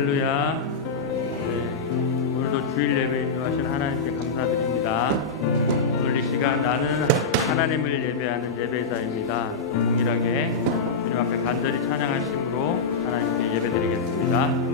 할렐루야. 네, 오늘도 주일 예배에 인도하신 하나님께 감사드립니다. 오늘 이 시간 나는 하나님을 예배하는 예배자입니다. 동일하게 주님 앞에 간절히 찬양하심으로 하나님께 예배드리겠습니다.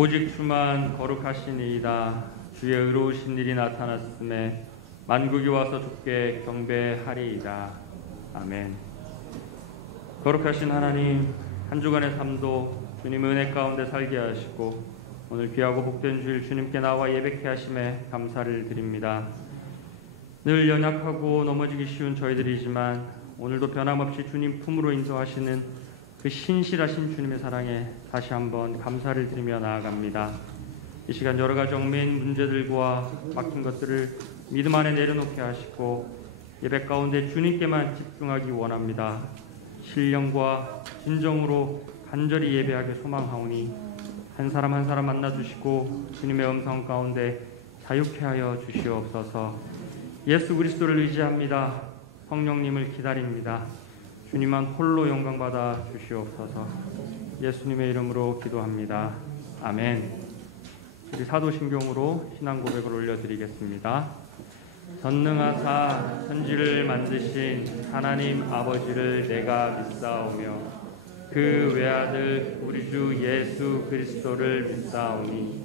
오직 주만 거룩하시니이다. 주의 의로우신 일이 나타났음에 만국이 와서 주께 경배하리이다. 아멘. 거룩하신 하나님, 한 주간의 삶도 주님 은혜 가운데 살게 하시고 오늘 귀하고 복된 주일 주님께 나와 예배케 하심에 감사를 드립니다. 늘 연약하고 넘어지기 쉬운 저희들이지만 오늘도 변함없이 주님 품으로 인도하시는 그 신실하신 주님의 사랑에 다시 한번 감사를 드리며 나아갑니다. 이 시간 여러 가지 얽매인 문제들과 막힌 것들을 믿음 안에 내려놓게 하시고 예배 가운데 주님께만 집중하기 원합니다. 신령과 진정으로 간절히 예배하게 소망하오니 한 사람 한 사람 만나주시고 주님의 음성 가운데 자유케 하여 주시옵소서. 예수 그리스도를 의지합니다. 성령님을 기다립니다. 주님만 홀로 영광받아 주시옵소서. 예수님의 이름으로 기도합니다. 아멘. 우리 사도신경으로 신앙 고백을 올려드리겠습니다. 전능하사 천지를 만드신 하나님 아버지를 내가 믿사오며 그 외아들 우리 주 예수 그리스도를 믿사오니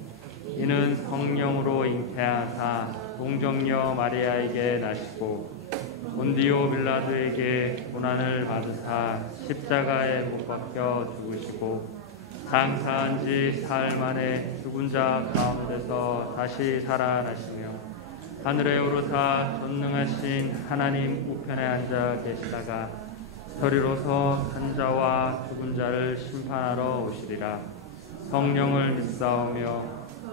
이는 성령으로 잉태하사 동정녀 마리아에게 나시고 본디오 빌라도에게 고난을 받으사 십자가에 못 박혀 죽으시고 장사한 지 사흘 만에 죽은 자 가운데서 다시 살아나시며 하늘에 오르사 전능하신 하나님 우편에 앉아 계시다가 저리로서 산자와 죽은 자를 심판하러 오시리라. 성령을 믿사오며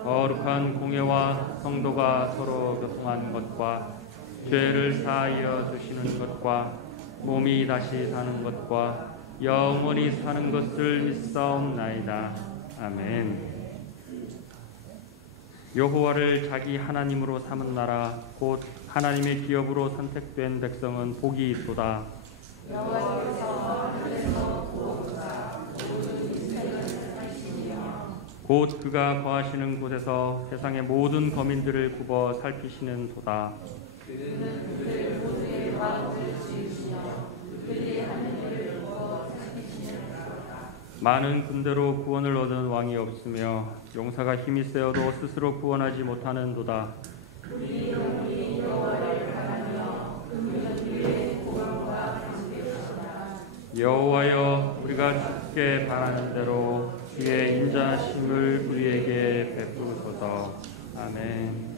거룩한 공예와 성도가 서로 교통하는 것과 죄를 사하여 주시는 것과 몸이 다시 사는 것과 영원히 사는 것을 믿사옵나이다. 아멘. 여호와를 자기 하나님으로 삼은 나라 곧 하나님의 기업으로 선택된 백성은 복이 있도다. 곧 그가 거하시는 곳에서 세상의 모든 거민들을 굽어 살피시는 도다. 많은 군대로 구원을 얻은 왕이 없으며 용사가 힘이 세어도 스스로 구원하지 못하는 도다. 여호와여, 우리가 주께 바라는 대로 주의 인자하심을 우리에게 베푸소서. 아멘.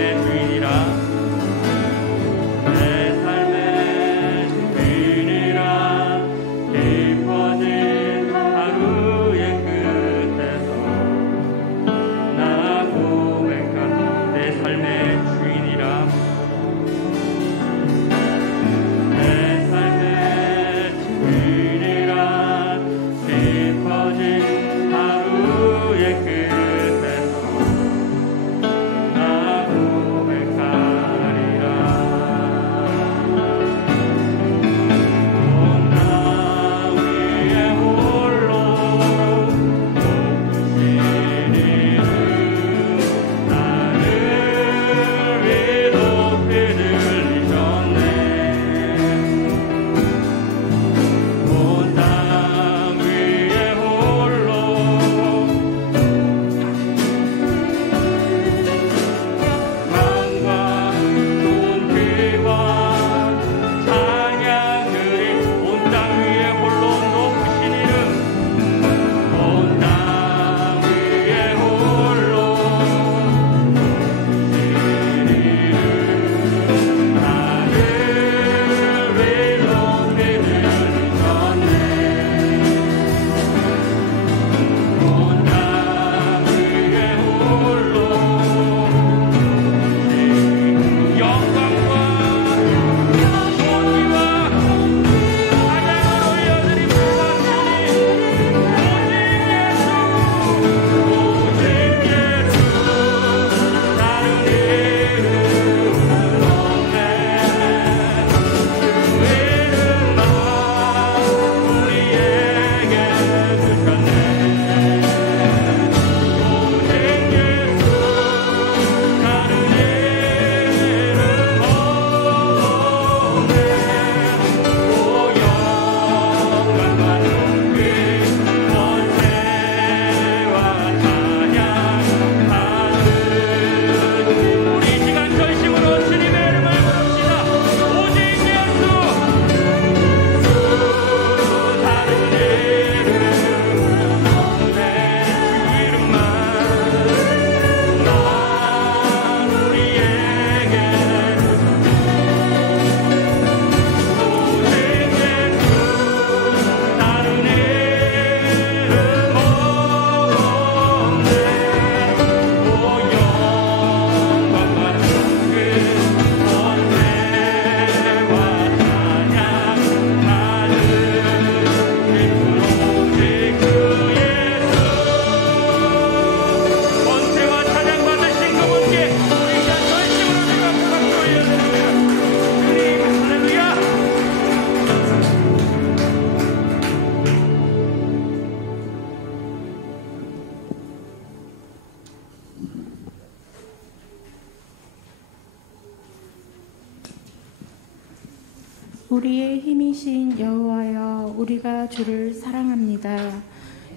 삶의 주인이라 내 삶의 주인이라 깊어진 하루의 끝에서 나 고백한 내 삶의 주인이라 내 삶의 주인이라 깊어진 하루의 끝에서 나 고백하리라 온 땅 위에 홀로 높으신 이름 나를 위 높이 들리셨네 온 땅 위에 홀로 마음과 좋은 귀와 찬양 드림 온 땅 위에 홀로 높으신 이름 온 땅 위에 홀로 높으신 이름 나를 위 높이 들리셨네 온 땅 위에 홀로 영광과 존귀와 찬양을 올려드리고 왔으니 오직 예수 다른 이름은 없네 그 이름만 우리에게 주셨네 오직 예수 다른 이름 없네 오 영광과 존귀 권세와 찬양 받으니 우리 시간 전심으로 주님의 이름을 부릅시다 오직 예수 다른 이름은 없네 그 이름만 우리에게 오직 예수 다른 이름 없네 오 영광과 존귀 권세와 찬양 받으니 오직 그 예수 권세와 찬양 받으신 그분께 우리가 전심으로 주님 앞에 박수 올려드립니다 주님 할렐루야 우리의 힘이신 여호와여 우리가 주를 사랑합니다.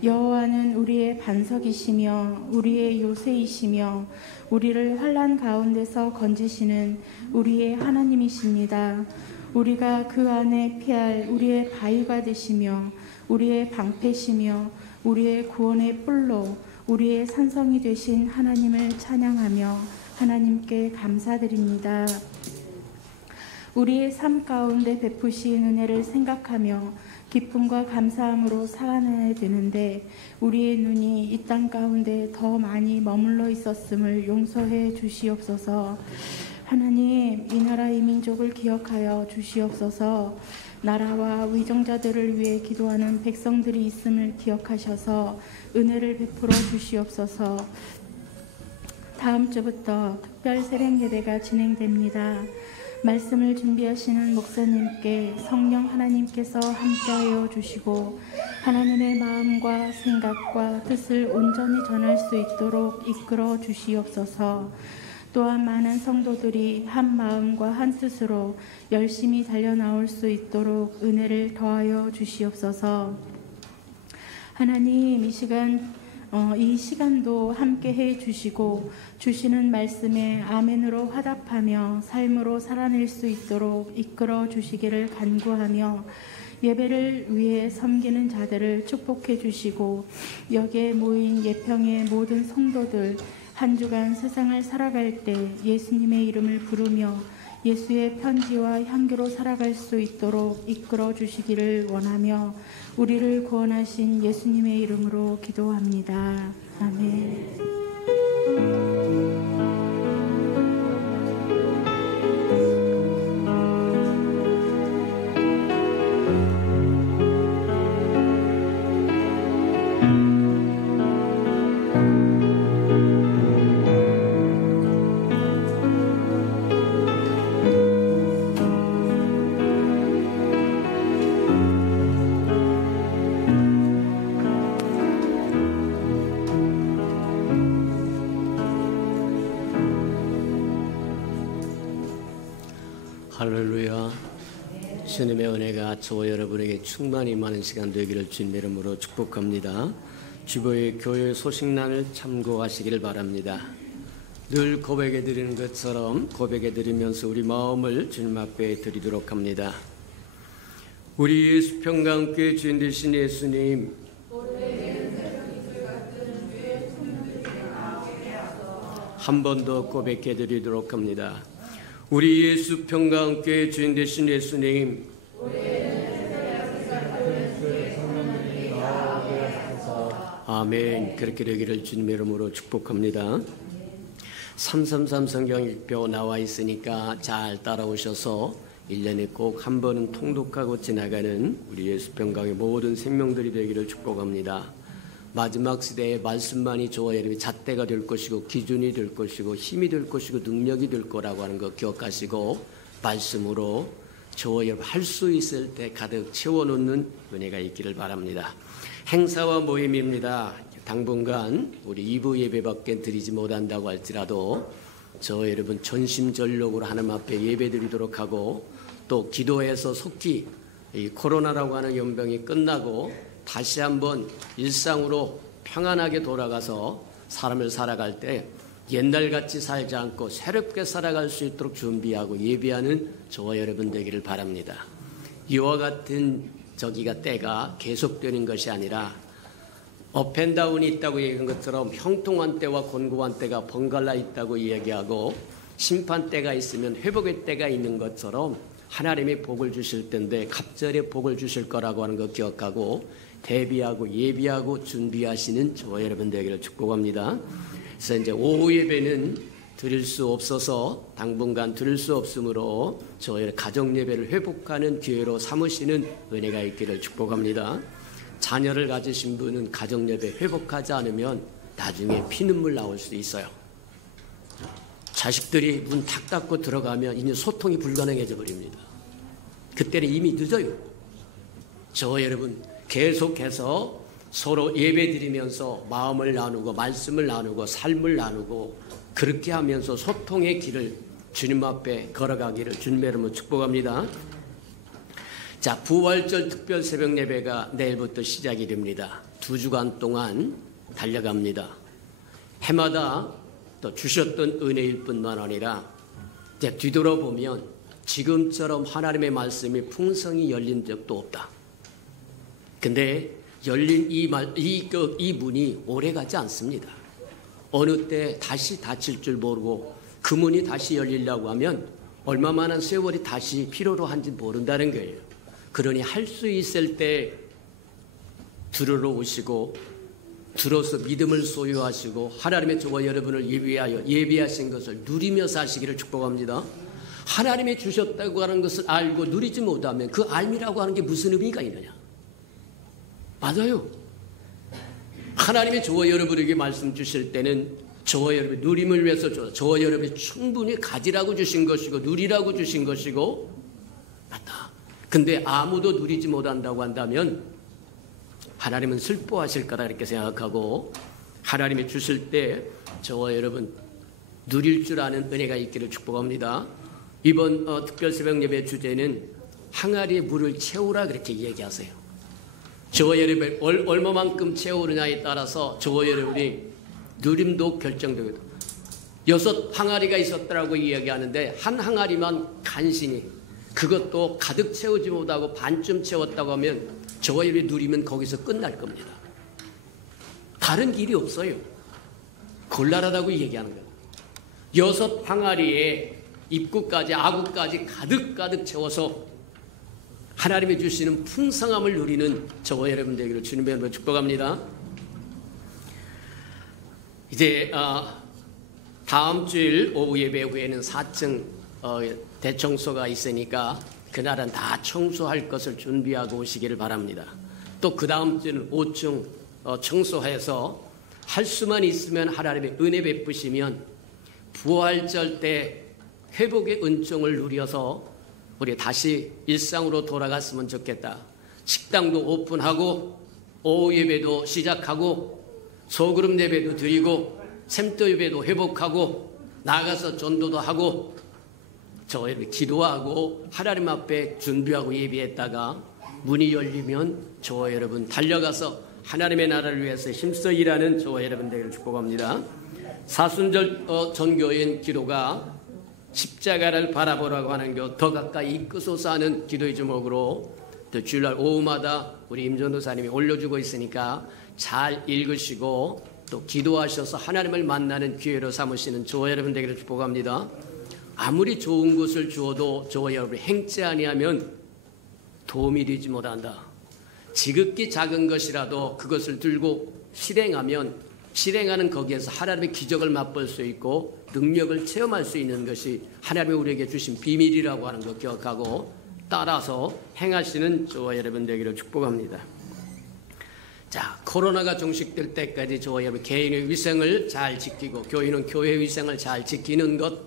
여호와는 우리의 반석이시며 우리의 요새이시며 우리를 환난 가운데서 건지시는 우리의 하나님이십니다. 우리가 그 안에 피할 우리의 바위가 되시며 우리의 방패시며 우리의 구원의 뿔로 우리의 산성이 되신 하나님을 찬양하며 하나님께 감사드립니다. 우리의 삶 가운데 베푸신 은혜를 생각하며 기쁨과 감사함으로 살아내야 되는데 우리의 눈이 이 땅 가운데 더 많이 머물러 있었음을 용서해 주시옵소서. 하나님, 이 나라 이 민족을 기억하여 주시옵소서. 나라와 위정자들을 위해 기도하는 백성들이 있음을 기억하셔서 은혜를 베풀어 주시옵소서. 다음 주부터 특별 새벽 예배가 진행됩니다. 말씀을 준비하시는 목사님께 성령 하나님께서 함께하여 주시고 하나님의 마음과 생각과 뜻을 온전히 전할 수 있도록 이끌어 주시옵소서. 또한 많은 성도들이 한 마음과 한 뜻으로 열심히 달려나올 수 있도록 은혜를 더하여 주시옵소서. 하나님, 이 시간도 함께 해 주시고 주시는 말씀에 아멘으로 화답하며 삶으로 살아낼 수 있도록 이끌어 주시기를 간구하며 예배를 위해 섬기는 자들을 축복해 주시고 여기에 모인 예평의 모든 성도들 한 주간 세상을 살아갈 때 예수님의 이름을 부르며 예수의 편지와 향기로 살아갈 수 있도록 이끌어 주시기를 원하며 우리를 구원하신 예수님의 이름으로 기도합니다. 아멘. 할렐루야. 주님의 은혜가 저와 여러분에게 충만히 많은 시간 되기를 주님의 이름으로 축복합니다. 주보의 교회 소식란을 참고하시기를 바랍니다. 늘 고백해 드리는 것처럼 고백해 드리면서 우리 마음을 주님 앞에 드리도록 합니다. 우리 예수 평강교회 주인 되신 예수님, 한 번 더 고백해 드리도록 합니다. 우리 예수 평강교회 주인 되신 예수님, 아멘. 그렇게 되기를 주님의 이름으로 축복합니다. 333 성경 읽표 나와 있으니까 잘 따라오셔서 1년에 꼭 한 번은 통독하고 지나가는 우리 예수 평강의 모든 생명들이 되기를 축복합니다. 마지막 시대에 말씀만이 저와 여러분의 잣대가 될 것이고 기준이 될 것이고 힘이 될 것이고 능력이 될 거라고 하는 거 기억하시고 말씀으로 저와 여러분 할 수 있을 때 가득 채워놓는 은혜가 있기를 바랍니다. 행사와 모임입니다. 당분간 우리 2부 예배밖에 드리지 못한다고 할지라도 저와 여러분 전심전력으로 하나님 앞에 예배드리도록 하고 또 기도해서 속히 이 코로나라고 하는 연병이 끝나고 다시 한번 일상으로 평안하게 돌아가서 삶을 살아갈 때 옛날같이 살지 않고 새롭게 살아갈 수 있도록 준비하고 예비하는 저와 여러분 되기를 바랍니다. 이와 같은 때가 계속되는 것이 아니라 업앤다운이 있다고 얘기한 것처럼 형통한 때와 곤고한 때가 번갈아 있다고 이야기하고 심판 때가 있으면 회복의 때가 있는 것처럼 하나님이 복을 주실 때인데 갑절에 복을 주실 거라고 하는 거 기억하고 대비하고 예비하고 준비하시는 저와 여러분 되기를 축복합니다. 그래서 이제 오후 예배는 드릴 수 없어서 당분간 드릴 수 없으므로 저희 가정 예배를 회복하는 기회로 삼으시는 은혜가 있기를 축복합니다. 자녀를 가지신 분은 가정 예배 회복하지 않으면 나중에 피눈물 나올 수 있어요. 자식들이 문 탁 닫고 들어가면 이제 소통이 불가능해져 버립니다. 그때는 이미 늦어요. 저와 여러분 계속해서 서로 예배드리면서 마음을 나누고 말씀을 나누고 삶을 나누고 그렇게 하면서 소통의 길을 주님 앞에 걸어가기를 주님의 이름으로 축복합니다. 자, 부활절 특별 새벽 예배가 내일부터 시작이 됩니다. 2주간 동안 달려갑니다. 해마다 또 주셨던 은혜일 뿐만 아니라 이제 뒤돌아보면 지금처럼 하나님의 말씀이 풍성히 열린 적도 없다. 근데 열린 이 문이 오래가지 않습니다. 어느 때 다시 닫힐 줄 모르고 그 문이 다시 열리려고 하면 얼마만한 세월이 다시 필요로 한지 모른다는 거예요. 그러니 할 수 있을 때 들으러 오시고 들어서 믿음을 소유하시고 하나님의 저와 여러분을 예비하여 예비하신 것을 누리며 사시기를 축복합니다. 하나님이 주셨다고 하는 것을 알고 누리지 못하면 그 알미라고 하는 게 무슨 의미가 있느냐? 맞아요. 하나님이 저와 여러분에게 말씀 주실 때는 저와 여러분의 누림을 위해서 저와 여러분이 충분히 가지라고 주신 것이고 누리라고 주신 것이고 맞다. 근데 아무도 누리지 못한다고 한다면 하나님은 슬퍼하실 거라 이렇게 생각하고 하나님이 주실 때 저와 여러분 누릴 줄 아는 은혜가 있기를 축복합니다. 이번 특별 새벽 예배 주제는 항아리에 물을 채우라 그렇게 얘기하세요. 저와 여러분이 얼마만큼 채우느냐에 따라서 저와 여러분이 누림도 결정되거든요. 6 항아리가 있었다라고 이야기하는데 한 항아리만 간신히 그것도 가득 채우지 못하고 반쯤 채웠다고 하면 저와 여러분이 누리면 거기서 끝날 겁니다. 다른 길이 없어요. 곤란하다고 얘기하는 거예요. 6 항아리에 입구까지 아구까지 가득 채워서 하나님이 주시는 풍성함을 누리는 저와 여러분 되기를 주님의 이름으로 축복합니다. 이제 다음 주일 오후 예배 후에는 4층 대청소가 있으니까 그날은 다 청소할 것을 준비하고 오시기를 바랍니다. 또 그 다음 주는 5층 청소해서 할 수만 있으면 하나님의 은혜 베푸시면 부활절 때 회복의 은총을 누려서 우리 다시 일상으로 돌아갔으면 좋겠다. 식당도 오픈하고 오후 예배도 시작하고 소그룹 예배도 드리고 샘터 예배도 회복하고 나가서 전도도 하고 저 이렇게 기도하고 하나님 앞에 준비하고 예배했다가 문이 열리면 저와 여러분 달려가서 하나님의 나라를 위해서 힘써 일하는 저와 여러분들을 축복합니다. 사순절 전교인 기도가 십자가를 바라보라고 하는 것 더 가까이 이끄소서 하는 기도의 제목으로 또 주일날 오후마다 우리 임전도사님이 올려주고 있으니까 잘 읽으시고 또 기도하셔서 하나님을 만나는 기회로 삼으시는 저와 여러분 되기를 축복합니다. 아무리 좋은 것을 주어도 저와 여러분이 행치 아니하면 도움이 되지 못한다. 지극히 작은 것이라도 그것을 들고 실행하는 거기에서 하나님의 기적을 맛볼 수 있고 능력을 체험할 수 있는 것이 하나님이 우리에게 주신 비밀이라고 하는 것 기억하고 따라서 행하시는 저와 여러분 되기를 축복합니다. 자, 코로나가 종식될 때까지 저와 여러분 개인의 위생을 잘 지키고 교인은 교회 위생을 잘 지키는 것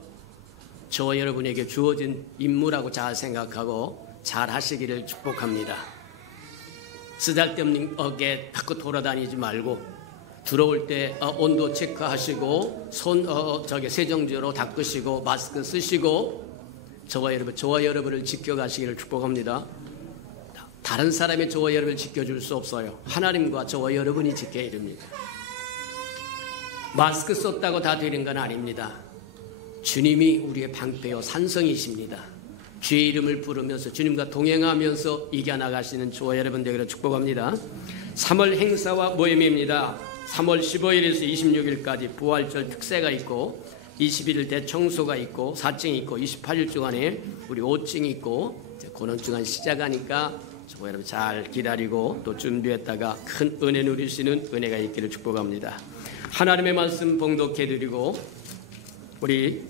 저와 여러분에게 주어진 임무라고 잘 생각하고 잘 하시기를 축복합니다. 쓰잘데없는 어깨 닦고 돌아다니지 말고 들어올 때 온도 체크하시고 손 세정제로 닦으시고 마스크 쓰시고 저와 여러분을 지켜가시기를 축복합니다. 다른 사람이 저와 여러분을 지켜줄 수 없어요. 하나님과 저와 여러분이 지켜야 됩니다. 마스크 썼다고 다 되는 건 아닙니다. 주님이 우리의 방패요 산성이십니다. 주의 이름을 부르면서 주님과 동행하면서 이겨나가시는 저와 여러분 되기를 축복합니다. 3월 행사와 모임입니다. 3월 15일에서 26일까지 부활절 특세가 있고 21일 대청소가 있고 4층이 있고 28일 주간에 우리 5층이 있고 고는 주간 시작하니까 저와 여러분 잘 기다리고 또 준비했다가 큰 은혜 누리시는 은혜가 있기를 축복합니다. 하나님의 말씀 봉독해드리고 우리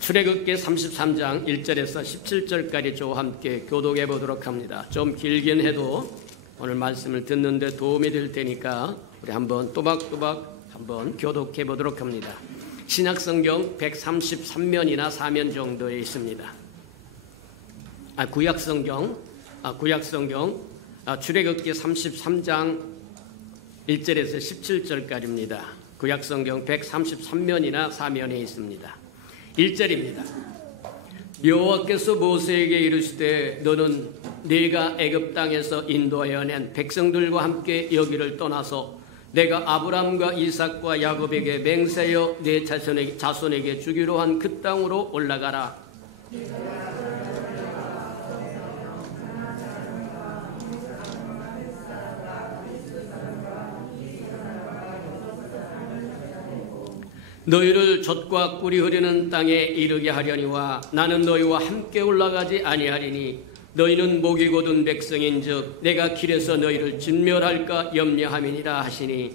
출애굽기 33장 1절에서 17절까지 저와 함께 교독해 보도록 합니다. 좀 길긴 해도 오늘 말씀을 듣는데 도움이 될 테니까 우리 한번 또박또박 한번 교독해 보도록 합니다. 신약성경 133면이나 4면 정도에 있습니다. 구약성경 출애굽기 33장 1절에서 17절까지입니다. 구약성경 133면이나 4면에 있습니다. 1절입니다. 여호와께서 모세에게 이르시되 너는 네가 애굽 땅에서 인도하여 낸 백성들과 함께 여기를 떠나서 내가 아브라함과 이삭과 야곱에게 맹세하여 네 자손에게 주기로 한 그 땅으로 올라가라. 너희를 젖과 꿀이 흐르는 땅에 이르게 하려니와 나는 너희와 함께 올라가지 아니하리니 너희는 목이 곧은 백성인즉 내가 길에서 너희를 진멸할까 염려함이니라 하시니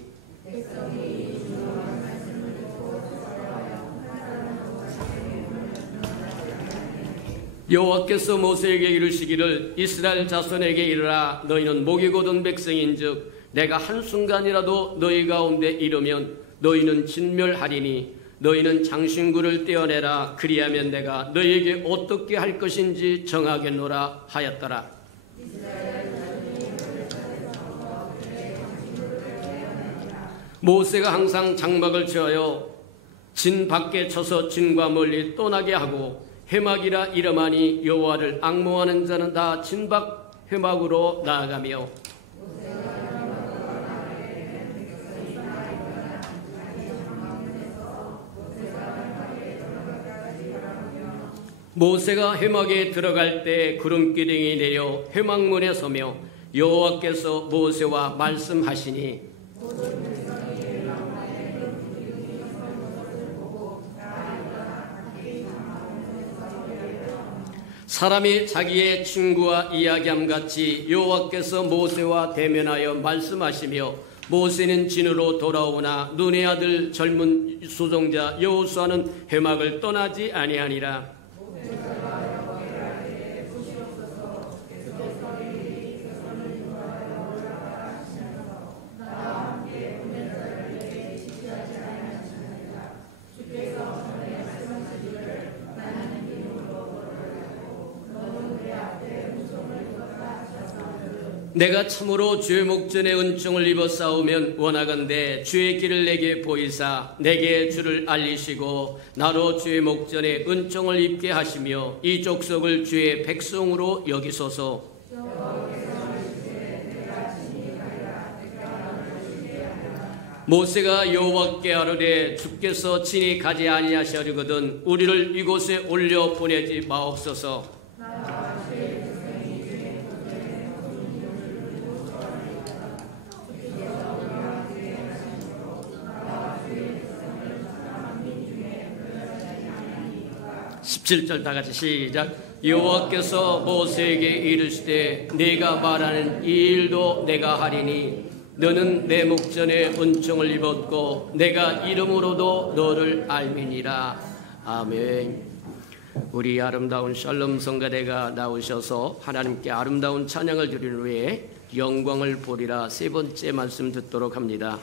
여호와께서 모세에게 이르시기를 이스라엘 자손에게 이르라 너희는 목이 곧은 백성인즉 내가 한순간이라도 너희 가운데 이르면 너희는 진멸하리니 너희는 장신구를 떼어내라 그리하면 내가 너희에게 어떻게 할 것인지 정하겠노라 하였더라. 모세가 항상 장막을 지어요 진 밖에 쳐서 진과 멀리 떠나게 하고 회막이라 이름하니 여호와를 앙모하는 자는 다 진 밖 회막으로 나아가며 모세가 회막에 들어갈 때 구름기둥이 내려 회막문에 서며 여호와께서 모세와 말씀하시니 사람이 자기의 친구와 이야기함 같이 여호와께서 모세와 대면하여 말씀하시며 모세는 진으로 돌아오나 눈의 아들 젊은 수종자 여호수아는 회막을 떠나지 아니하니라. 내가 참으로 주의 목전에 은총을 입어 싸우면 원하건대 주의 길을 내게 보이사 내게 주를 알리시고 나로 주의 목전에 은총을 입게 하시며 이 족속을 주의 백성으로 여기소서. 모세가 여호와께 아뢰되 주께서 친히 가지 아니하시려거든 우리를 이곳에 올려 보내지 마옵소서. (17절) 다 같이 시작. 여호와께서 모세에게 이르시되 네가 말하는 이 일도 내가 하리니 너는 내 목전에 은총을 입었고 내가 이름으로도 너를 알미니라. 아멘. 우리 아름다운 샬롬 성가대가 나오셔서 하나님께 아름다운 찬양을 드리는 후에 영광을 보리라 세 번째 말씀 듣도록 합니다.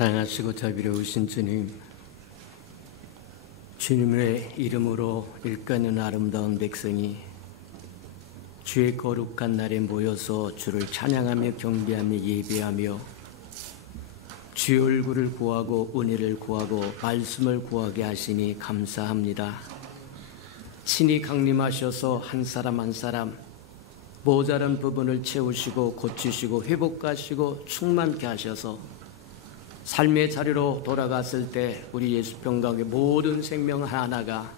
사랑하시고 자비로우신 주님, 주님의 이름으로 일컫는 아름다운 백성이 주의 거룩한 날에 모여서 주를 찬양하며 경배하며 예배하며 주의 얼굴을 구하고 은혜를 구하고 말씀을 구하게 하시니 감사합니다. 신이 강림하셔서 한 사람 한 사람 모자란 부분을 채우시고 고치시고 회복하시고 충만케 하셔서 삶의 자리로 돌아갔을 때 우리 예수 평강의 모든 생명 하나가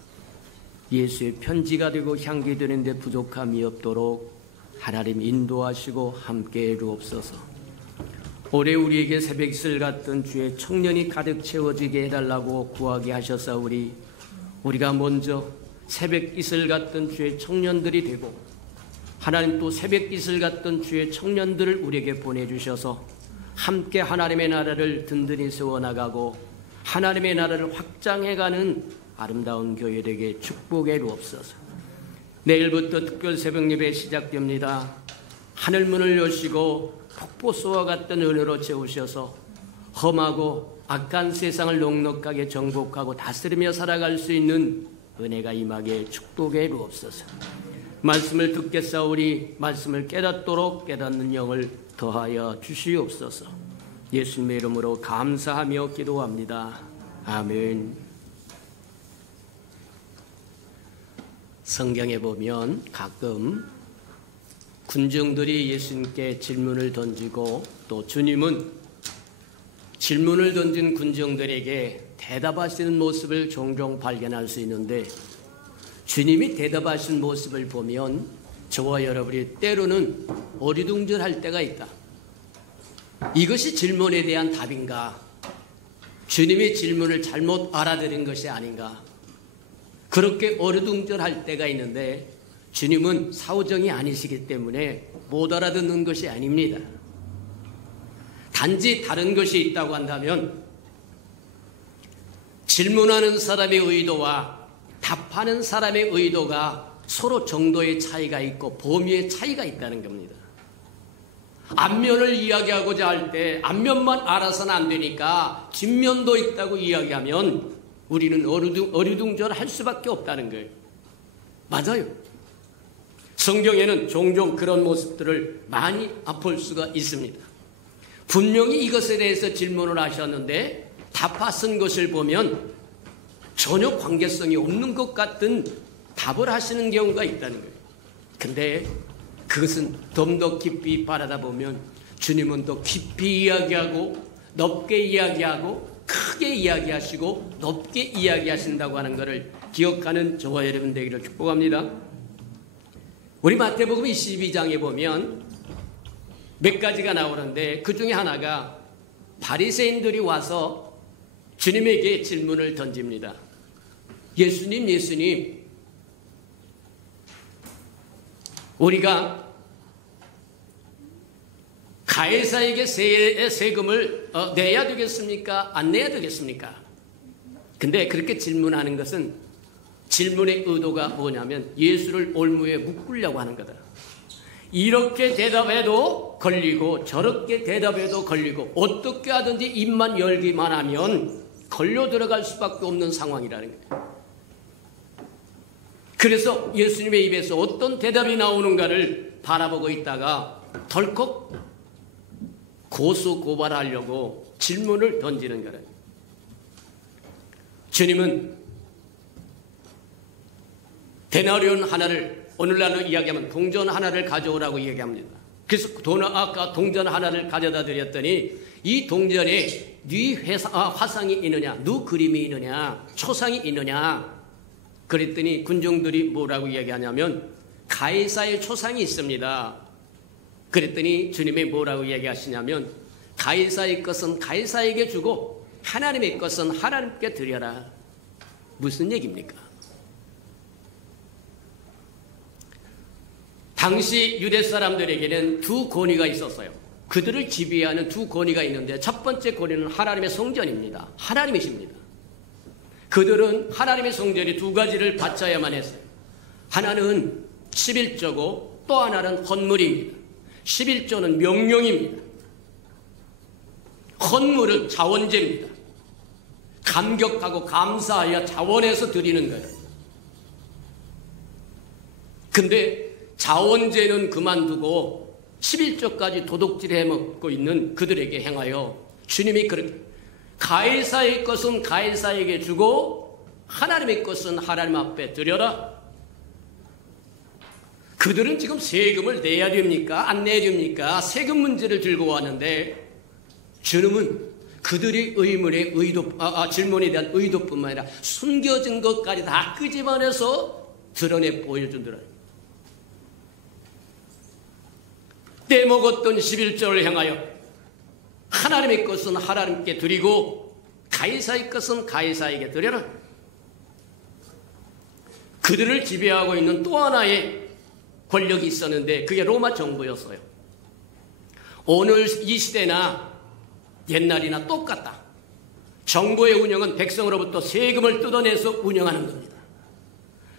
예수의 편지가 되고 향기 되는데 부족함이 없도록 하나님 인도하시고 함께 이루옵소서. 올해 우리에게 새벽이슬 같은 주의 청년이 가득 채워지게 해달라고 구하게 하셨사오니 우리가 먼저 새벽이슬 같은 주의 청년들이 되고 하나님 또 새벽이슬 같은 주의 청년들을 우리에게 보내주셔서 함께 하나님의 나라를 든든히 세워나가고 하나님의 나라를 확장해가는 아름다운 교회 되게 축복해 주옵소서. 내일부터 특별 새벽 예배 시작됩니다. 하늘문을 여시고 폭포수와 같은 은혜로 채우셔서 험하고 악한 세상을 넉넉하게 정복하고 다스리며 살아갈 수 있는 은혜가 임하게 축복해 주옵소서. 말씀을 듣겠사오니 말씀을 깨닫도록 깨닫는 영을 더하여 주시옵소서. 예수님의 이름으로 감사하며 기도합니다. 아멘. 성경에 보면 가끔 군중들이 예수님께 질문을 던지고 또 주님은 질문을 던진 군중들에게 대답하시는 모습을 종종 발견할 수 있는데 주님이 대답하신 모습을 보면 저와 여러분이 때로는 어리둥절할 때가 있다. 이것이 질문에 대한 답인가? 주님의 질문을 잘못 알아들은 것이 아닌가? 그렇게 어리둥절할 때가 있는데 주님은 사오정이 아니시기 때문에 못 알아듣는 것이 아닙니다. 단지 다른 것이 있다고 한다면 질문하는 사람의 의도와 답하는 사람의 의도가 서로 정도의 차이가 있고 범위의 차이가 있다는 겁니다. 앞면을 이야기하고자 할 때 앞면만 알아서는 안 되니까 뒷면도 있다고 이야기하면 우리는 어리둥절할 수밖에 없다는 거예요. 맞아요. 성경에는 종종 그런 모습들을 많이 볼 수가 있습니다. 분명히 이것에 대해서 질문을 하셨는데 답하신 것을 보면 전혀 관계성이 없는 것 같은 답을 하시는 경우가 있다는 거예요. 근데 그것은 좀 더 깊이 바라다 보면 주님은 더 깊이 이야기하고 넓게 이야기하고 크게 이야기하시고 높게 이야기하신다고 하는 것을 기억하는 저와 여러분 되기를 축복합니다. 우리 마태복음 22장에 보면 몇 가지가 나오는데 그 중에 하나가 바리새인들이 와서 주님에게 질문을 던집니다. 예수님, 우리가 가이사에게 세금을 내야 되겠습니까? 안 내야 되겠습니까? 근데 그렇게 질문하는 것은 질문의 의도가 뭐냐면 예수를 올무에 묶으려고 하는 거다. 이렇게 대답해도 걸리고 저렇게 대답해도 걸리고 어떻게 하든지 입만 열기만 하면 걸려 들어갈 수밖에 없는 상황이라는 거예요. 그래서 예수님의 입에서 어떤 대답이 나오는가를 바라보고 있다가 덜컥 고소 고발하려고 질문을 던지는 거예요. 주님은 데나리온 하나를 오늘날로 이야기하면 동전 하나를 가져오라고 이야기합니다. 그래서 아까 동전 하나를 가져다 드렸더니 이 동전에 네 화상이 있느냐, 네 그림이 있느냐, 초상이 있느냐 그랬더니 군중들이 뭐라고 이야기하냐면 가이사의 초상이 있습니다. 그랬더니 주님이 뭐라고 이야기하시냐면 가이사의 것은 가이사에게 주고 하나님의 것은 하나님께 드려라. 무슨 얘기입니까? 당시 유대 사람들에게는 두 권위가 있었어요. 그들을 지배하는 두 권위가 있는데 첫 번째 권위는 하나님의 성전입니다. 하나님이십니다. 그들은 하나님의 성전이 두 가지를 바쳐야만 했어요. 하나는 11조고 또 하나는 헌물입니다. 11조는 명령입니다. 헌물은 자원제입니다. 감격하고 감사하여 자원해서 드리는 거예요. 근데 자원제는 그만두고 11조까지 도둑질 해먹고 있는 그들에게 행하여 주님이 그렇게 가이사의 것은 가이사에게 주고 하나님의 것은 하나님 앞에 드려라. 그들은 지금 세금을 내야 됩니까? 안 내야 됩니까? 세금 문제를 들고 왔는데 주님은 그들의 의문의 질문에 대한 의도뿐만 아니라 숨겨진 것까지 다 끄집어내서 드러내 보여주더라. 떼먹었던 11조를 행하여 하나님의 것은 하나님께 드리고 가이사의 것은 가이사에게 드려라. 그들을 지배하고 있는 또 하나의 권력이 있었는데 그게 로마 정부였어요. 오늘 이 시대나 옛날이나 똑같다. 정부의 운영은 백성으로부터 세금을 뜯어내서 운영하는 겁니다.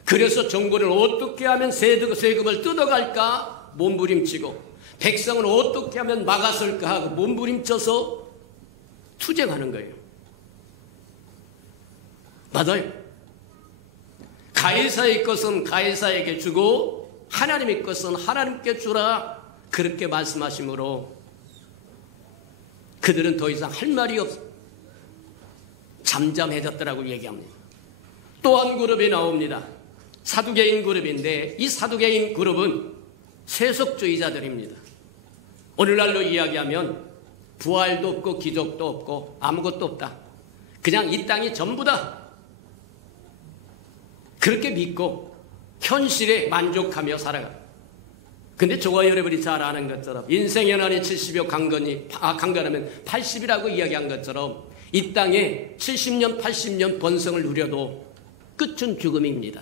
그래서 정부를 어떻게 하면 세금을 뜯어갈까 몸부림치고 백성을 어떻게 하면 막았을까 하고 몸부림쳐서 투쟁하는 거예요. 맞아요. 가이사의 것은 가이사에게 주고 하나님의 것은 하나님께 주라. 그렇게 말씀하시므로 그들은 더 이상 할 말이 없어. 잠잠해졌더라고 얘기합니다. 또 한 그룹이 나옵니다. 사두개인 그룹인데 이 사두개인 그룹은 세속주의자들입니다. 오늘날로 이야기하면 부활도 없고 기적도 없고 아무것도 없다. 그냥 이 땅이 전부다. 그렇게 믿고 현실에 만족하며 살아가. 근데 저와 여러분이 잘 아는 것처럼 인생의 날이 70여 강건하면 80이라고 이야기한 것처럼 이 땅에 70년 80년 번성을 누려도 끝은 죽음입니다.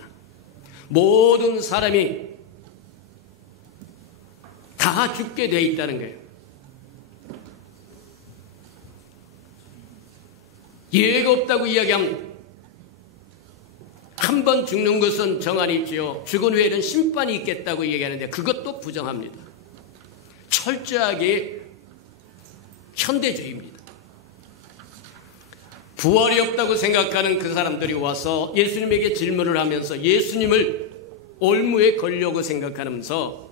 모든 사람이 다 죽게 돼 있다는 거예요. 예외가 없다고 이야기합니다. 한 번 죽는 것은 정한이 있지요. 죽은 후에는 심판이 있겠다고 얘기하는데 그것도 부정합니다. 철저하게 현대주의입니다. 부활이 없다고 생각하는 그 사람들이 와서 예수님에게 질문을 하면서 예수님을 올무에 걸려고 생각하면서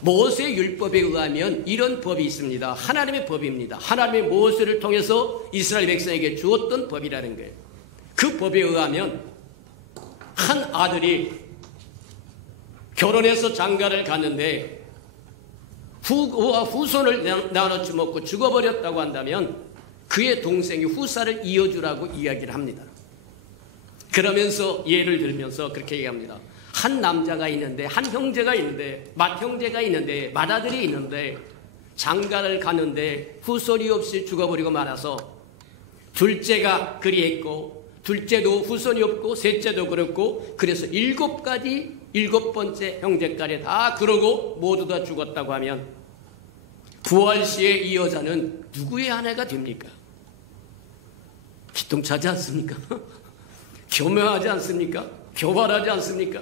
모세 율법에 의하면 이런 법이 있습니다. 하나님의 법입니다. 하나님의 모세를 통해서 이스라엘 백성에게 주었던 법이라는 거예요. 그 법에 의하면 한 아들이 결혼해서 장가를 갔는데 후손을 나눠 주먹고 죽어버렸다고 한다면 그의 동생이 후사를 이어주라고 이야기를 합니다. 그러면서 예를 들면서 그렇게 얘기합니다. 한 남자가 있는데 한 형제가 있는데 맏형제가 있는데 맏아들이 있는데 장가를 가는데 후손이 없이 죽어버리고 말아서 둘째가 그리했고 둘째도 후손이 없고 셋째도 그렇고 그래서 7번째 형제까지 다 그러고 모두 다 죽었다고 하면 부활 시에 이 여자는 누구의 아내가 됩니까? 기똥차지 않습니까? 교묘하지 않습니까? 교활하지 않습니까?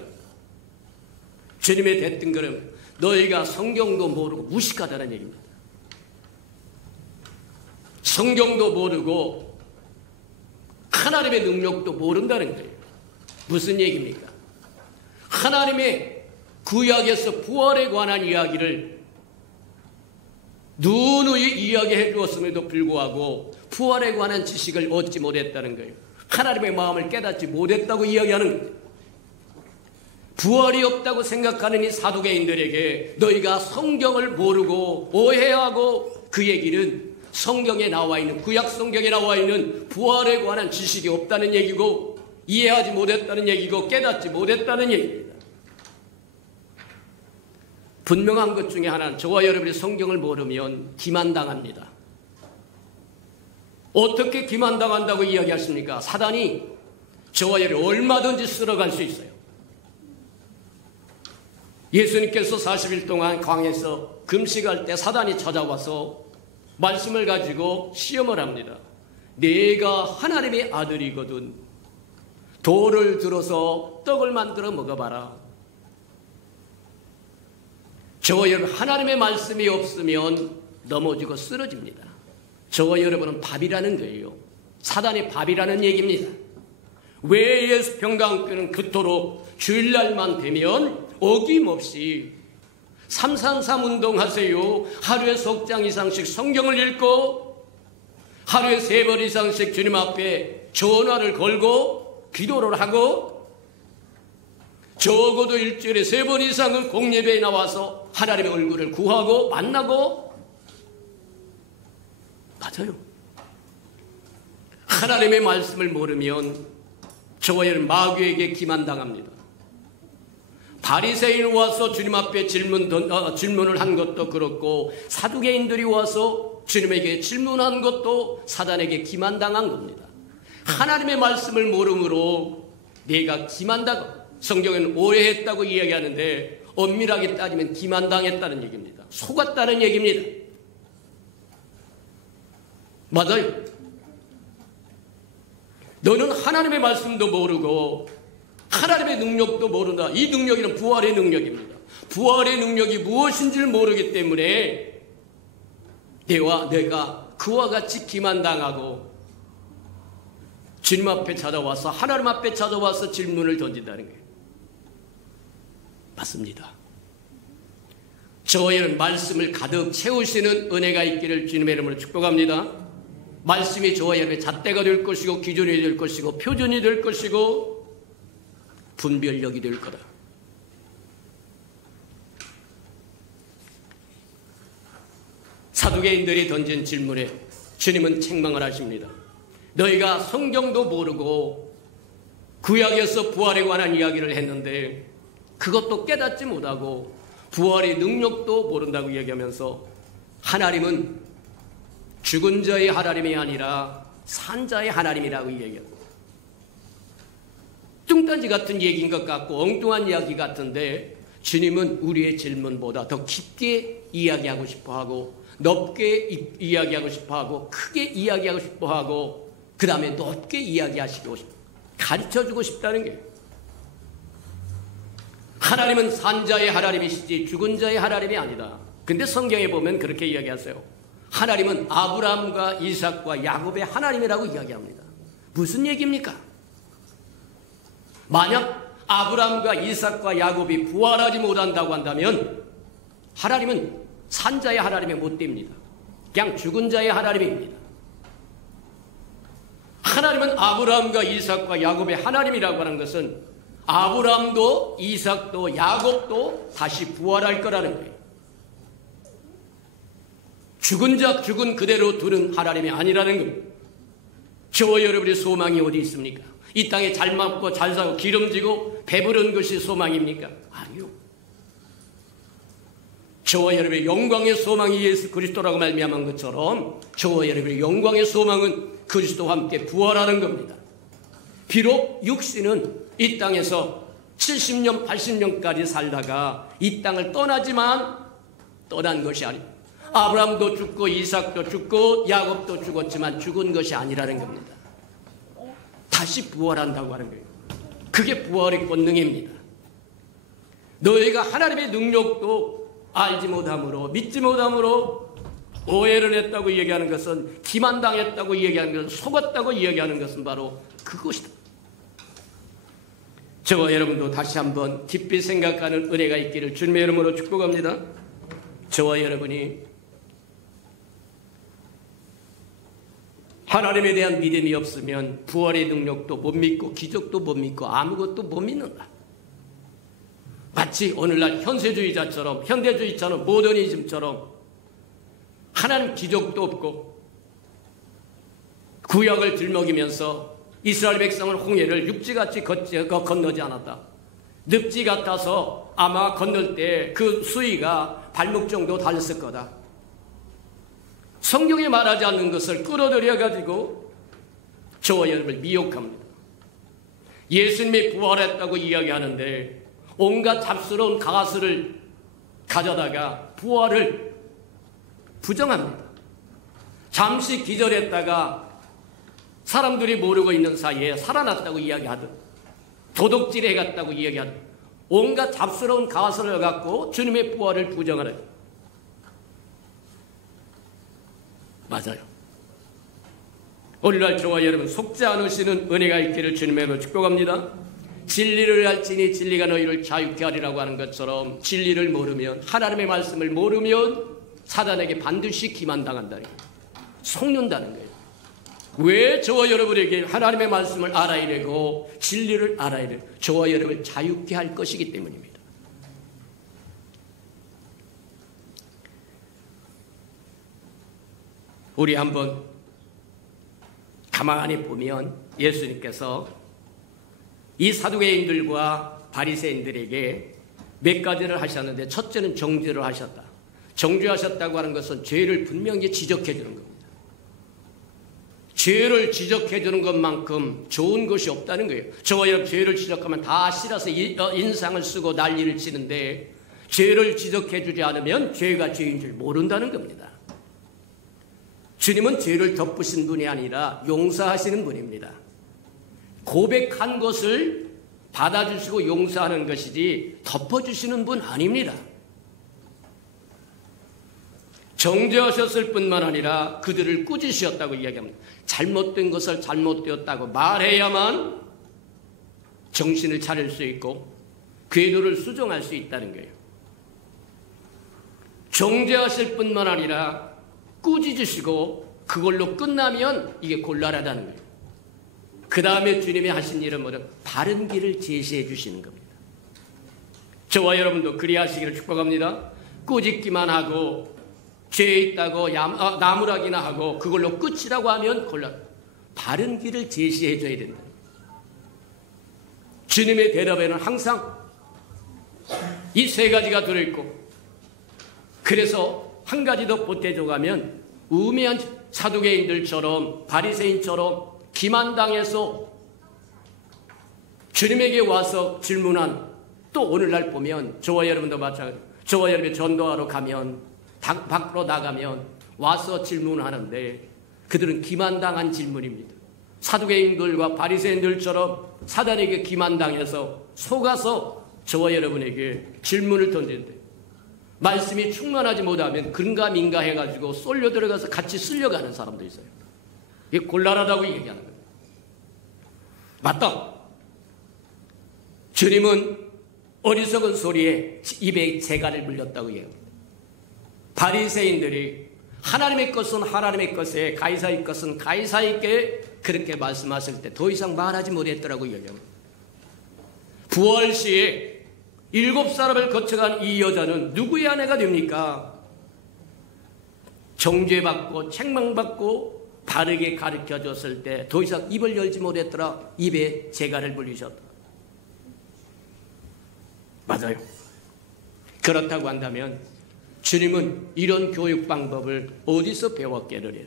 주님의 대뜸걸음 너희가 성경도 모르고 무식하다는 얘기입니다. 성경도 모르고 하나님의 능력도 모른다는 거예요. 무슨 얘기입니까? 하나님의 구약에서 부활에 관한 이야기를 누누이 이야기해 주었음에도 불구하고 부활에 관한 지식을 얻지 못했다는 거예요. 하나님의 마음을 깨닫지 못했다고 이야기하는 거예요. 부활이 없다고 생각하는 이 사두개인들에게 너희가 성경을 모르고 오해하고 그 얘기는 성경에 나와 있는 구약 성경에 나와 있는 부활에 관한 지식이 없다는 얘기고 이해하지 못했다는 얘기고 깨닫지 못했다는 얘기입니다. 분명한 것 중에 하나는 저와 여러분이 성경을 모르면 기만당합니다. 어떻게 기만당한다고 이야기하십니까? 사단이 저와 여러분 얼마든지 쓸어갈 수 있어요. 예수님께서 40일 동안 광야에서 금식할 때 사단이 찾아와서 말씀을 가지고 시험을 합니다. 내가 하나님의 아들이거든 돌을 들어서 떡을 만들어 먹어봐라. 저와 여러분 하나님의 말씀이 없으면 넘어지고 쓰러집니다. 저와 여러분은 밥이라는 거예요. 사단의 밥이라는 얘기입니다. 왜 예수 평강교회는 그토록 주일날만 되면 어김없이 333 운동하세요. 하루에 석 장 이상씩 성경을 읽고 하루에 3번 이상씩 주님 앞에 전화를 걸고 기도를 하고 적어도 일주일에 3번 이상은 공예배에 나와서 하나님의 얼굴을 구하고 만나고. 맞아요. 하나님의 말씀을 모르면 저와 여러분 마귀에게 기만당합니다. 바리새인 와서 주님 앞에 질문을 한 것도 그렇고 사두개인들이 와서 주님에게 질문한 것도 사단에게 기만당한 겁니다. 하나님의 말씀을 모름으로 내가 기만당, 성경에는 오해했다고 이야기하는데 엄밀하게 따지면 기만당했다는 얘기입니다. 속았다는 얘기입니다. 맞아요. 너는 하나님의 말씀도 모르고 하나님의 능력도 모른다. 이 능력은 부활의 능력입니다. 부활의 능력이 무엇인지를 모르기 때문에 내가 그와 같이 기만당하고 주님 앞에 찾아와서 하나님 앞에 찾아와서 질문을 던진다는 거예요. 맞습니다. 저희는 말씀을 가득 채우시는 은혜가 있기를 주님의 이름으로 축복합니다. 말씀이 저와 여러분의 잣대가 될 것이고 기준이 될 것이고 표준이 될 것이고 분별력이 될 거다. 사두개인들이 던진 질문에 주님은 책망을 하십니다. 너희가 성경도 모르고 구약에서 부활에 관한 이야기를 했는데 그것도 깨닫지 못하고 부활의 능력도 모른다고 이야기하면서 하나님은 죽은 자의 하나님이 아니라 산 자의 하나님이라고 이야기합니다. 뚱딴지 같은 얘기인 것 같고 엉뚱한 이야기 같은데 주님은 우리의 질문보다 더 깊게 이야기하고 싶어하고 넓게 이야기하고 싶어하고 크게 이야기하고 싶어하고 그 다음에 높게 이야기하시고 가르쳐주고 싶다는 게, 하나님은 산 자의 하나님이시지 죽은 자의 하나님이 아니다. 근데 성경에 보면 그렇게 이야기하세요. 하나님은 아브라함과 이삭과 야곱의 하나님이라고 이야기합니다. 무슨 얘기입니까? 만약 아브라함과 이삭과 야곱이 부활하지 못한다고 한다면 하나님은 산 자의 하나님이 못 됩니다. 그냥 죽은 자의 하나님입니다. 하나님은 아브라함과 이삭과 야곱의 하나님이라고 하는 것은 아브라함도 이삭도 야곱도 다시 부활할 거라는 거예요. 죽은 자 죽은 그대로 두는 하나님이 아니라는 겁니다. 저와 여러분의 소망이 어디 있습니까? 이 땅에 잘 먹고 잘 사고 기름지고 배부른 것이 소망입니까? 아니요. 저와 여러분의 영광의 소망이 예수 그리스도라고 말미암은 것처럼 저와 여러분의 영광의 소망은 그리스도와 함께 부활하는 겁니다. 비록 육신은 이 땅에서 70년 80년까지 살다가 이 땅을 떠나지만 떠난 것이 아닙니다. 아브라함도 죽고 이삭도 죽고 야곱도 죽었지만 죽은 것이 아니라는 겁니다. 다시 부활한다고 하는 거예요. 그게 부활의 권능입니다. 너희가 하나님의 능력도 알지 못함으로 믿지 못함으로 오해를 했다고 얘기하는 것은, 기만당했다고 얘기하는 것은, 속았다고 얘기하는 것은 바로 그것이다. 저와 여러분도 다시 한번 깊이 생각하는 은혜가 있기를 주님의 이름으로 축복합니다. 저와 여러분이 하나님에 대한 믿음이 없으면 부활의 능력도 못 믿고 기적도 못 믿고 아무것도 못 믿는다. 마치 오늘날 현세주의자처럼, 현대주의처럼, 모더니즘처럼 하나님 기적도 없고 구약을 들먹이면서 이스라엘 백성은 홍해를 육지같이 건너지 않았다. 늪지 같아서 아마 건널 때 그 수위가 발목 정도 달렸을 거다. 성경에 말하지 않는 것을 끌어들여가지고 저와 여러분을 미혹합니다. 예수님이 부활했다고 이야기하는데 온갖 잡스러운 가설을 가져다가 부활을 부정합니다. 잠시 기절했다가 사람들이 모르고 있는 사이에 살아났다고 이야기하듯, 도둑질 해갔다고 이야기하듯 온갖 잡스러운 가설을 갖고 주님의 부활을 부정하는, 맞아요. 오늘날 저와 여러분 속지 않으시는 은혜가 있기를 주님으로 축복합니다. 진리를 알지니 진리가 너희를 자유케 하리라고 하는 것처럼 진리를 모르면, 하나님의 말씀을 모르면 사단에게 반드시 기만당한다는 거예요. 속는다는 거예요. 왜 저와 여러분에게 하나님의 말씀을 알아야 되고 진리를 알아야 되고 저와 여러분을 자유케 할 것이기 때문입니다. 우리 한번 가만히 보면 예수님께서 이 사두개인들과 바리새인들에게 몇 가지를 하셨는데, 첫째는 정죄를 하셨다. 정죄하셨다고 하는 것은 죄를 분명히 지적해 주는 겁니다. 죄를 지적해 주는 것만큼 좋은 것이 없다는 거예요. 저와 여러분 죄를 지적하면 다 싫어서 인상을 쓰고 난리를 치는데, 죄를 지적해 주지 않으면 죄가 죄인 줄 모른다는 겁니다. 주님은 죄를 덮으신 분이 아니라 용서하시는 분입니다. 고백한 것을 받아주시고 용서하는 것이지 덮어주시는 분 아닙니다. 정죄하셨을 뿐만 아니라 그들을 꾸짖으셨다고 이야기합니다. 잘못된 것을 잘못되었다고 말해야만 정신을 차릴 수 있고 궤도를 수정할 수 있다는 거예요. 정죄하실 뿐만 아니라 꾸짖으시고 그걸로 끝나면 이게 곤란하다는 거예요. 그 다음에 주님이 하신 일은 뭐죠? 바른 길을 제시해 주시는 겁니다. 저와 여러분도 그리하시기를 축복합니다. 꾸짖기만 하고 죄 있다고 나무라기나 하고 그걸로 끝이라고 하면 곤란. 바른 길을 제시해 줘야 된다. 주님의 대답에는 항상 이 세 가지가 들어있고, 그래서 한 가지 더 보태줘 가면 우매한 사두개인들처럼 바리새인처럼 기만당해서 주님에게 와서 질문한, 또 오늘날 보면 저와 여러분도 마찬가지로 저와 여러분이 전도하러 가면 밖으로 나가면 와서 질문하는데 그들은 기만당한 질문입니다. 사두개인들과 바리새인들처럼 사단에게 기만당해서 속아서 저와 여러분에게 질문을 던지는데, 말씀이 충만하지 못하면 근가민가 해가지고 쏠려 들어가서 같이 쓸려가는 사람도 있어요. 이게 곤란하다고 얘기하는 거예요. 맞다. 주님은 어리석은 소리에 입에 재갈을 물렸다고 얘기합니다. 바리새인들이 하나님의 것은 하나님의 것에, 가이사의 것은 가이사에게 그렇게 말씀하실 때 더 이상 말하지 못했더라고 얘기합니다. 부활 시에 7사람을 거쳐간 이 여자는 누구의 아내가 됩니까? 정죄받고 책망받고 바르게 가르쳐줬을 때 더 이상 입을 열지 못했더라. 입에 재갈을 물리셨다. 맞아요. 그렇다고 한다면 주님은 이런 교육 방법을 어디서 배웠겠느냐?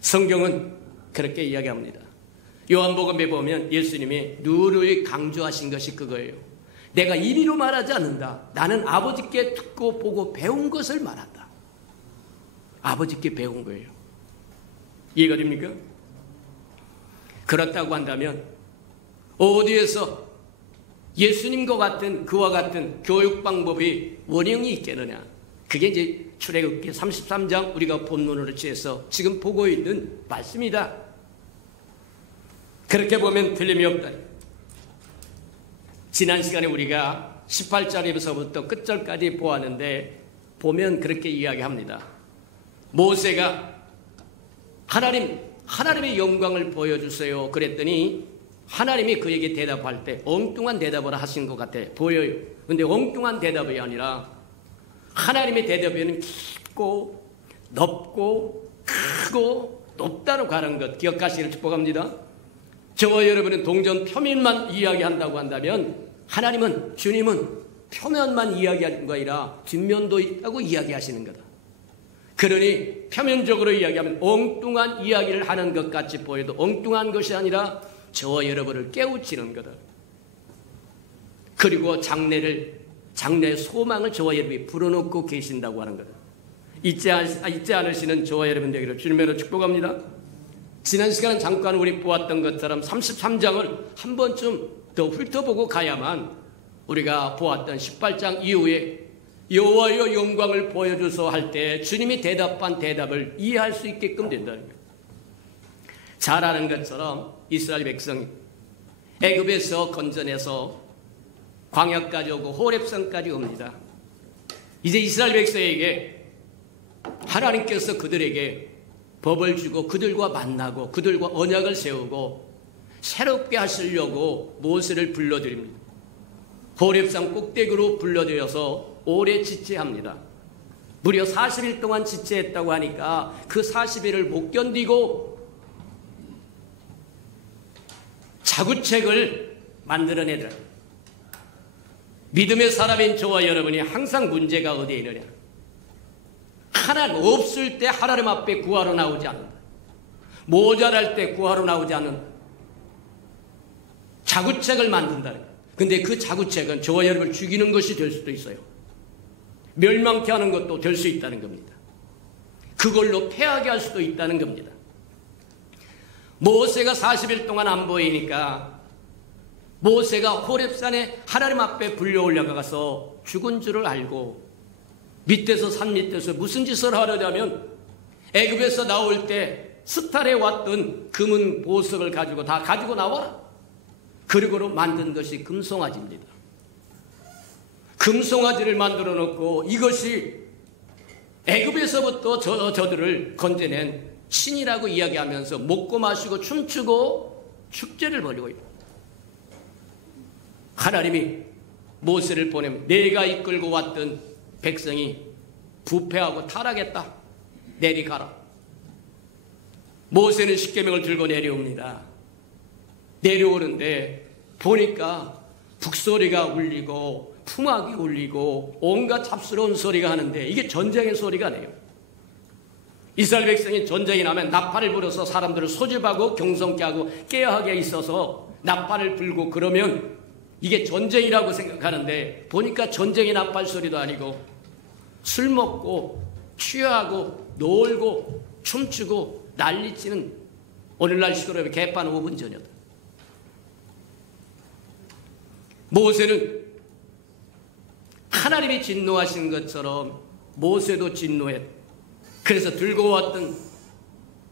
성경은 그렇게 이야기합니다. 요한복음에 보면 예수님이 누누이 강조하신 것이 그거예요. 내가 임의로 말하지 않는다. 나는 아버지께 듣고 보고 배운 것을 말한다. 아버지께 배운 거예요. 이해가 됩니까? 그렇다고 한다면 어디에서 예수님과 같은, 그와 같은 교육 방법이 원형이 있겠느냐? 그게 이제 출애굽기 33장 우리가 본문으로 취해서 지금 보고 있는 말씀이다. 그렇게 보면 틀림이 없다. 지난 시간에 우리가 18절에서부터 끝절까지 보았는데 보면 그렇게 이야기합니다. 모세가 하나님의 영광을 보여주세요 그랬더니 하나님이 그에게 대답할 때 엉뚱한 대답을 하신 것 같아 보여요. 그런데 엉뚱한 대답이 아니라 하나님의 대답에는 깊고 넓고 크고 높다고 가는 것 기억하시기를 축복합니다. 저와 여러분은 동전 표면만 이야기한다고 한다면 하나님은, 주님은 표면만 이야기하는 거 아니라 뒷면도 있다고 이야기하시는 거다. 그러니 표면적으로 이야기하면 엉뚱한 이야기를 하는 것 같이 보여도 엉뚱한 것이 아니라 저와 여러분을 깨우치는 거다. 그리고 장래의 소망을 저와 여러분이 불어넣고 계신다고 하는 거다. 잊지 않으시는 저와 여러분 되기를 주님으로 축복합니다. 지난 시간은 잠깐 우리 보았던 것처럼 33장을 한 번쯤 더 훑어보고 가야만 우리가 보았던 18장 이후에 여호와의 영광을 보여주소 할 때 주님이 대답한 대답을 이해할 수 있게끔 된다는 거예요. 잘 아는 것처럼 이스라엘 백성이 애굽에서 건져내서 광야까지 오고 호렙산까지 옵니다. 이제 이스라엘 백성에게 하나님께서 그들에게 법을 주고 그들과 만나고 그들과 언약을 세우고 새롭게 하시려고 모세를 불러드립니다. 호렙산 꼭대기로 불러들여서 오래 지체합니다. 무려 40일 동안 지체했다고 하니까 그 40일을 못 견디고 자구책을 만들어내더라. 믿음의 사람인 저와 여러분이 항상 문제가 어디에 있느냐? 하나님 없을 때 하나님 앞에 구하러 나오지 않는다. 모자랄 때 구하러 나오지 않는 자구책을 만든다. 근데 그 자구책은 저와 여러분을 죽이는 것이 될 수도 있어요. 멸망케 하는 것도 될 수 있다는 겁니다. 그걸로 패하게 할 수도 있다는 겁니다. 모세가 40일 동안 안 보이니까 모세가 호렙산에 하나님 앞에 불려 올라가서 죽은 줄을 알고 밑에서 산 밑에서 무슨 짓을 하려냐면 애굽에서 나올 때 스탈에 왔던 금은 보석을 가지고 다 가지고 나와라. 그리고 만든 것이 금송아지입니다. 금송아지를 만들어 놓고 이것이 애굽에서부터 저들을 건져낸 신이라고 이야기하면서 먹고 마시고 춤추고 축제를 벌이고 있다. 하나님이 모세를 보내면 내가 이끌고 왔던 백성이 부패하고 타락했다. 내리가라. 모세는 십계명을 들고 내려옵니다. 내려오는데 보니까 북소리가 울리고 풍악이 울리고 온갖 잡스러운 소리가 하는데 이게 전쟁의 소리가 나요. 이스라엘 백성이 전쟁이 나면 나팔을 불어서 사람들을 소집하고 경성케 하고 깨어하게 있어서 나팔을 불고 그러면 이게 전쟁이라고 생각하는데 보니까 전쟁의 나팔 소리도 아니고 술 먹고 취하고 놀고 춤추고 난리치는 오늘날 시골에 개판 5분 전이었다. 모세는 하나님이 진노하신 것처럼 모세도 진노했다. 그래서 들고 왔던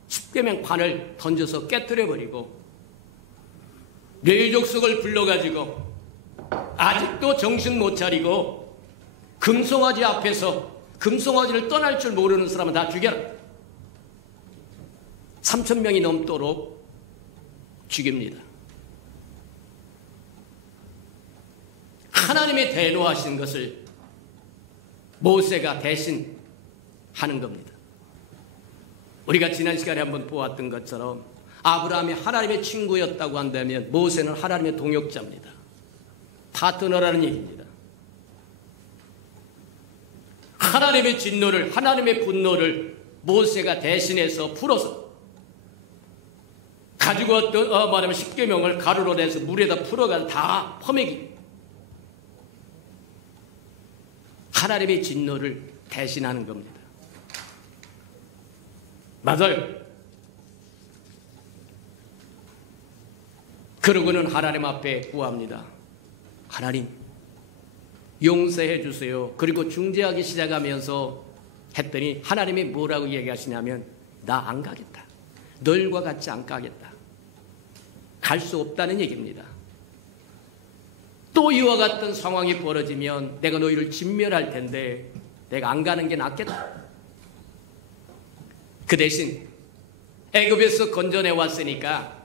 십계명판을 던져서 깨뜨려버리고 뇌족속을 불러가지고 아직도 정신 못 차리고 금송아지 앞에서 금송아지를 떠날 줄 모르는 사람은 다 죽여라. 3,000명이 넘도록 죽입니다. 하나님의 대노하신 것을 모세가 대신 하는 겁니다. 우리가 지난 시간에 한번 보았던 것처럼 아브라함이 하나님의 친구였다고 한다면 모세는 하나님의 동역자입니다. 파트너라는 얘기입니다. 하나님의 진노를, 하나님의 분노를 모세가 대신해서 풀어서 가지고 왔던 말하면 십계명을 가루로 내서 물에다 풀어가서 다 퍼먹이. 하나님의 진노를 대신하는 겁니다. 맞아요. 그러고는 하나님 앞에 구합니다. 하나님 용서해 주세요. 그리고 중재하기 시작하면서 했더니 하나님이 뭐라고 얘기하시냐면 나 안 가겠다. 너희와 같이 안 가겠다. 갈 수 없다는 얘기입니다. 또 이와 같은 상황이 벌어지면 내가 너희를 진멸할 텐데 내가 안 가는 게 낫겠다. 그 대신 애굽에서 건져내 왔으니까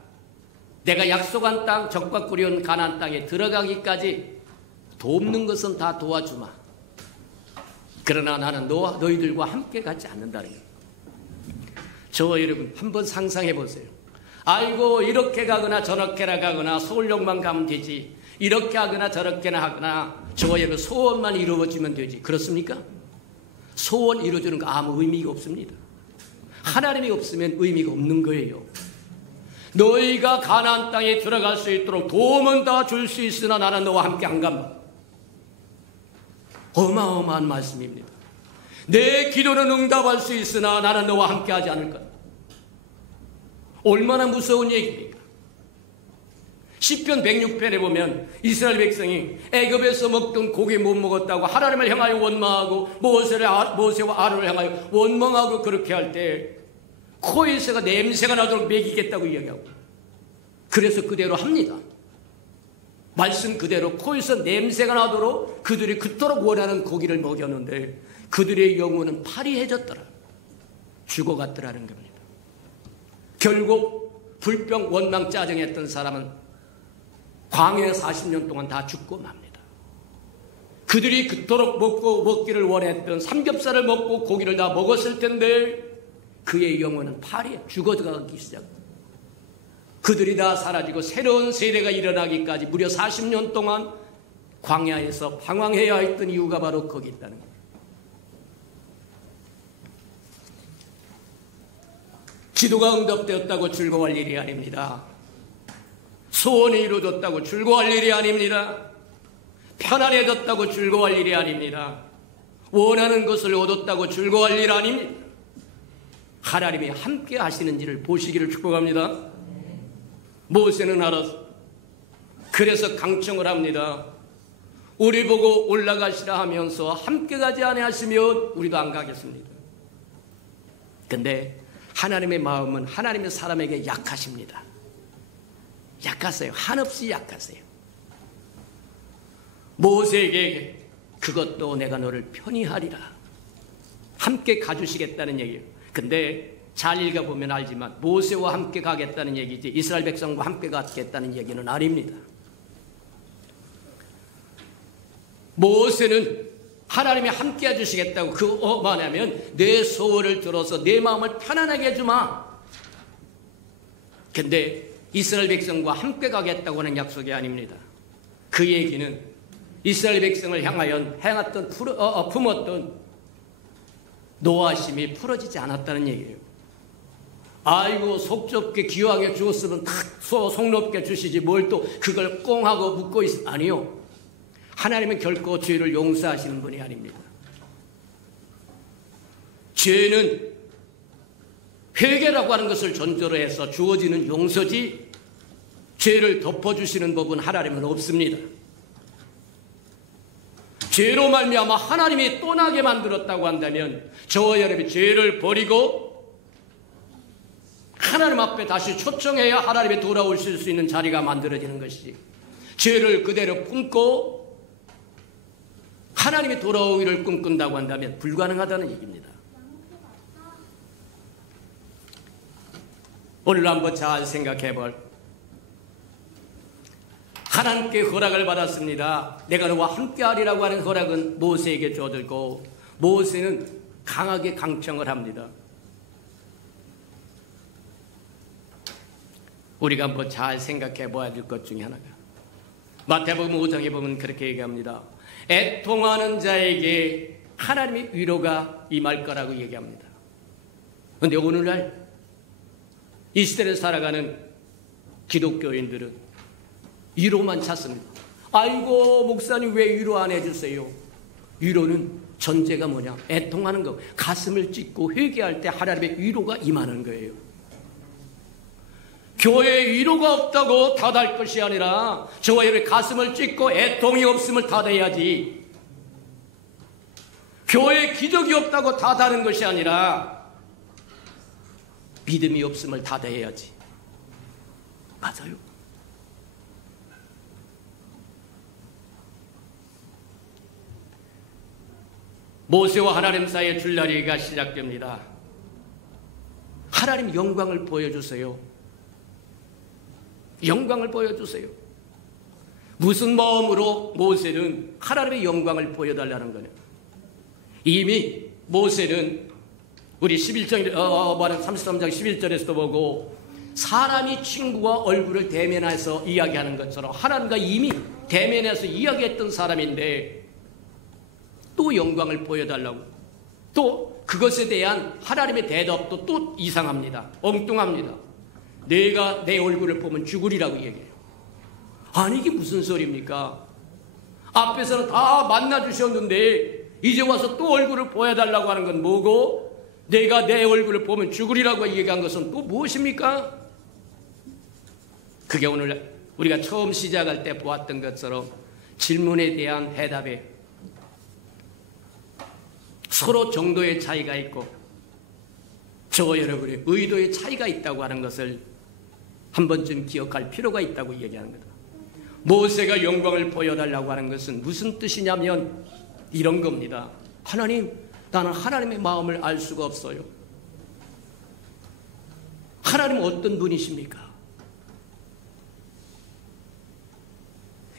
내가 약속한 땅 적과 꾸려온 가나안 땅에 들어가기까지 돕는 것은 다 도와주마. 그러나 나는 너와 너희들과 함께 가지 않는다는 거예요. 저와 여러분 한번 상상해 보세요. 아이고 이렇게 가거나 저렇게나 가거나 서울역만 가면 되지. 이렇게 하거나 저렇게나 하거나 저와 여러분 소원만 이루어지면 되지. 그렇습니까? 소원 이루어주는 거 아무 의미가 없습니다. 하나님이 없으면 의미가 없는 거예요. 너희가 가나안 땅에 들어갈 수 있도록 도움은 다 줄 수 있으나 나는 너와 함께 안 간다. 어마어마한 말씀입니다. 내 기도는 응답할 수 있으나 나는 너와 함께 하지 않을 거다. 얼마나 무서운 얘기입니까? 시편 106편에 보면 이스라엘 백성이 애굽에서 먹던 고기 못 먹었다고 하나님을 향하여 원망하고 모세와 아론을 향하여 원망하고 그렇게 할 때 코에서가 냄새가 나도록 먹이겠다고 이야기하고, 그래서 그대로 합니다. 말씀 그대로 코에서 냄새가 나도록 그들이 그토록 원하는 고기를 먹였는데 그들의 영혼은 파리해졌더라. 죽어갔더라는 겁니다. 결국 불평, 원망, 짜증했던 사람은 광야에 40년 동안 다 죽고 맙니다. 그들이 그토록 먹기를 원했던 삼겹살을 먹고 고기를 다 먹었을 텐데 그의 영혼은 파리에 죽어가기 시작합니다. 그들이 다 사라지고 새로운 세대가 일어나기까지 무려 40년 동안 광야에서 방황해야 했던 이유가 바로 거기 있다는 거예요. 기도가 응답되었다고 즐거워할 일이 아닙니다. 소원이 이루어졌다고 즐거워할 일이 아닙니다. 편안해졌다고 즐거워할 일이 아닙니다. 원하는 것을 얻었다고 즐거워할 일 아닙니다. 하나님이 함께 하시는지를 보시기를 축복합니다. 모세는 알았어. 그래서 강청을 합니다. 우리 보고 올라가시라 하면서 함께 가지 아니하시면 우리도 안 가겠습니다. 근데 하나님의 마음은 하나님의 사람에게 약하십니다. 약하세요. 한없이 약하세요. 모세에게 그것도 내가 너를 편히 하리라. 함께 가주시겠다는 얘기예요. 근데 잘 읽어보면 알지만 모세와 함께 가겠다는 얘기지 이스라엘 백성과 함께 가겠다는 얘기는 아닙니다. 모세는 하나님이 함께 해주시겠다고 뭐냐면 내 소원을 들어서 내 마음을 편안하게 해주마. 근데 이스라엘 백성과 함께 가겠다고 하는 약속이 아닙니다. 그 얘기는 이스라엘 백성을 향하여 품었던 노하심이 풀어지지 않았다는 얘기예요. 아이고 속 좁게 기왕에 주었으면 탁 속 높게 주시지 뭘 또 그걸 꽁하고 묻고 아니요. 하나님은 결코 죄를 용서하시는 분이 아닙니다. 죄는 회개라고 하는 것을 전제로 해서 주어지는 용서지 죄를 덮어주시는 법은 하나님은 없습니다. 죄로 말미암아 하나님이 떠나게 만들었다고 한다면 저와 여러분이 죄를 버리고 하나님 앞에 다시 초청해야 하나님이 돌아오실 수 있는 자리가 만들어지는 것이지 죄를 그대로 품고 하나님이 돌아오기를 꿈꾼다고 한다면 불가능하다는 얘기입니다. 오늘 한번 잘 생각해 볼. 하나님께 허락을 받았습니다. 내가 너와 함께하리라고 하는 허락은 모세에게 주어졌고 모세는 강하게 강청을 합니다. 우리가 한번 잘 생각해 봐야 될 것 중에 하나가 마태복음 5장에 보면 그렇게 얘기합니다. 애통하는 자에게 하나님의 위로가 임할 거라고 얘기합니다. 그런데 오늘날 이 시대를 살아가는 기독교인들은 위로만 찾습니다. 아이고 목사님 왜 위로 안 해주세요? 위로는 전제가 뭐냐? 애통하는 거. 가슴을 찢고 회개할 때 하나님의 위로가 임하는 거예요. 교회에 위로가 없다고 탓할 것이 아니라 저와 여러분의 가슴을 찢고 애통이 없음을 탓해야지. 교회에 기적이 없다고 탓하는 것이 아니라 믿음이 없음을 탓해야지. 맞아요. 모세와 하나님 사이의 줄다리기가 시작됩니다. 하나님 영광을 보여주세요. 영광을 보여주세요. 무슨 마음으로 모세는 하나님의 영광을 보여달라는 거냐? 이미 모세는 우리 11장 33장 11절에서도 보고 사람이 친구와 얼굴을 대면해서 이야기하는 것처럼 하나님과 이미 대면해서 이야기했던 사람인데 또 영광을 보여달라고 또 그것에 대한 하나님의 대답도 또 이상합니다. 엉뚱합니다. 내가 내 얼굴을 보면 죽으리라고 얘기해요. 아니 이게 무슨 소리입니까? 앞에서는 다 만나주셨는데 이제 와서 또 얼굴을 보여달라고 하는 건 뭐고 내가 내 얼굴을 보면 죽으리라고 얘기한 것은 또 무엇입니까? 그게 오늘 우리가 처음 시작할 때 보았던 것처럼 질문에 대한 해답에 서로 정도의 차이가 있고 저와 여러분의 의도의 차이가 있다고 하는 것을 한 번쯤 기억할 필요가 있다고 얘기하는 거다. 모세가 영광을 보여달라고 하는 것은 무슨 뜻이냐면 이런 겁니다. 하나님, 나는 하나님의 마음을 알 수가 없어요. 하나님은 어떤 분이십니까?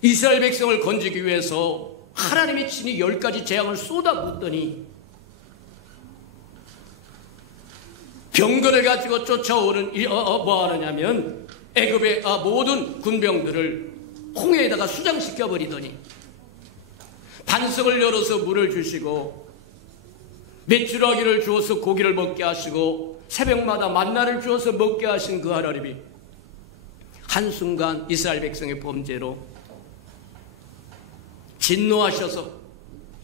이스라엘 백성을 건지기 위해서 하나님의 친히 10가지 재앙을 쏟아붓더니 병거를 가지고 쫓아오는 뭐 하느냐면 애굽의 모든 군병들을 홍해에다가 수장시켜 버리더니 반석을 열어서 물을 주시고 메추라기를 주어서 고기를 먹게 하시고 새벽마다 만나를 주어서 먹게 하신 그 하나님이 한순간 이스라엘 백성의 범죄로 진노하셔서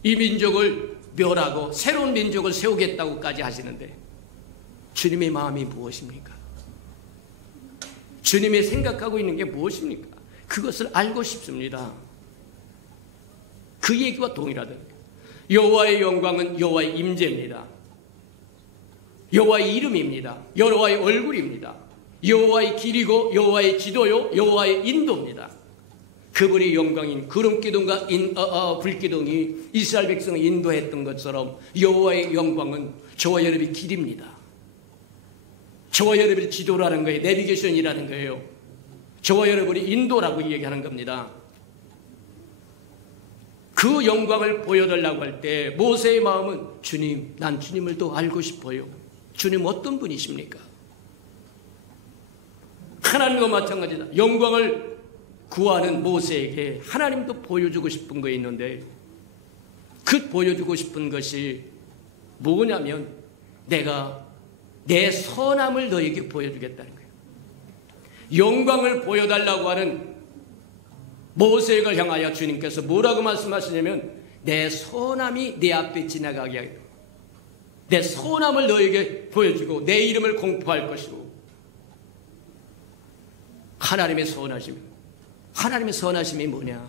이 민족을 멸하고 새로운 민족을 세우겠다고까지 하시는데 주님의 마음이 무엇입니까? 주님이 생각하고 있는 게 무엇입니까? 그것을 알고 싶습니다. 그 얘기와 동일하다. 여호와의 영광은 여호와의 임재입니다. 여호와의 이름입니다. 여호와의 얼굴입니다. 여호와의 길이고 여호와의 지도요 여호와의 인도입니다. 그분의 영광인 구름기둥과 불기둥이 이스라엘 백성을 인도했던 것처럼 여호와의 영광은 저와 여러분의 길입니다. 저와 여러분의 지도라는 거예요. 내비게이션이라는 거예요. 저와 여러분이 인도라고 얘기하는 겁니다. 그 영광을 보여달라고 할 때 모세의 마음은 주님, 난 주님을 더 알고 싶어요. 주님 어떤 분이십니까? 하나님과 마찬가지다. 영광을 구하는 모세에게 하나님도 보여주고 싶은 거 있는데 그 보여주고 싶은 것이 뭐냐면 내가 내 선함을 너에게 보여주겠다는 거예요. 영광을 보여달라고 하는 모세를 향하여 주님께서 뭐라고 말씀하시냐면 내 선함이 내 앞에 지나가게 하겠다. 내 선함을 너에게 보여주고 내 이름을 공포할 것이고 하나님의 선하심이 뭐냐?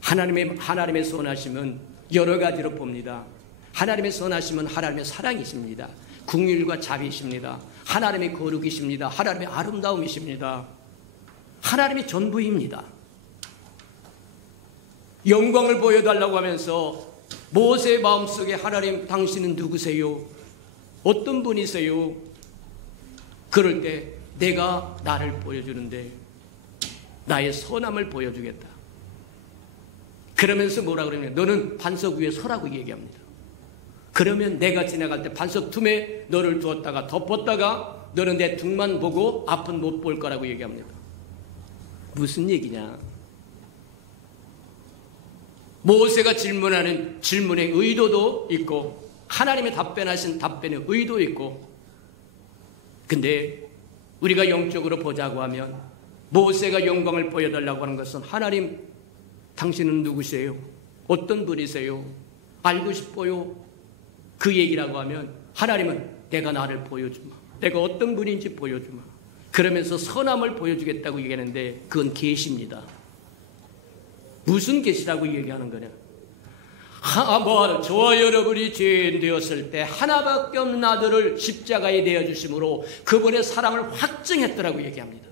하나님의 선하심은 여러 가지로 봅니다. 하나님의 선하심은 하나님의 사랑이십니다. 긍휼과 자비이십니다. 하나님의 거룩이십니다. 하나님의 아름다움이십니다. 하나님의 전부입니다. 영광을 보여달라고 하면서 모세의 마음속에 하나님 당신은 누구세요? 어떤 분이세요? 그럴 때 내가 나를 보여주는데 나의 선함을 보여주겠다. 그러면서 뭐라 그러냐면 너는 반석 위에 서라고 얘기합니다. 그러면 내가 지나갈 때 반석 틈에 너를 두었다가 덮었다가 너는 내 등만 보고 앞은 못 볼 거라고 얘기합니다. 무슨 얘기냐? 모세가 질문하는 질문의 의도도 있고 하나님의 답변하신 답변의 의도 있고 근데 우리가 영적으로 보자고 하면 모세가 영광을 보여달라고 하는 것은 하나님 당신은 누구세요? 어떤 분이세요? 알고 싶어요? 그 얘기라고 하면 하나님은 내가 나를 보여주마. 내가 어떤 분인지 보여주마. 그러면서 선함을 보여주겠다고 얘기하는데 그건 계시입니다. 무슨 계시라고 얘기하는 거냐? 저와 여러분이 죄인 되었을 때 하나밖에 없는 아들을 십자가에 내어주심으로 그분의 사랑을 확증했더라고 얘기합니다.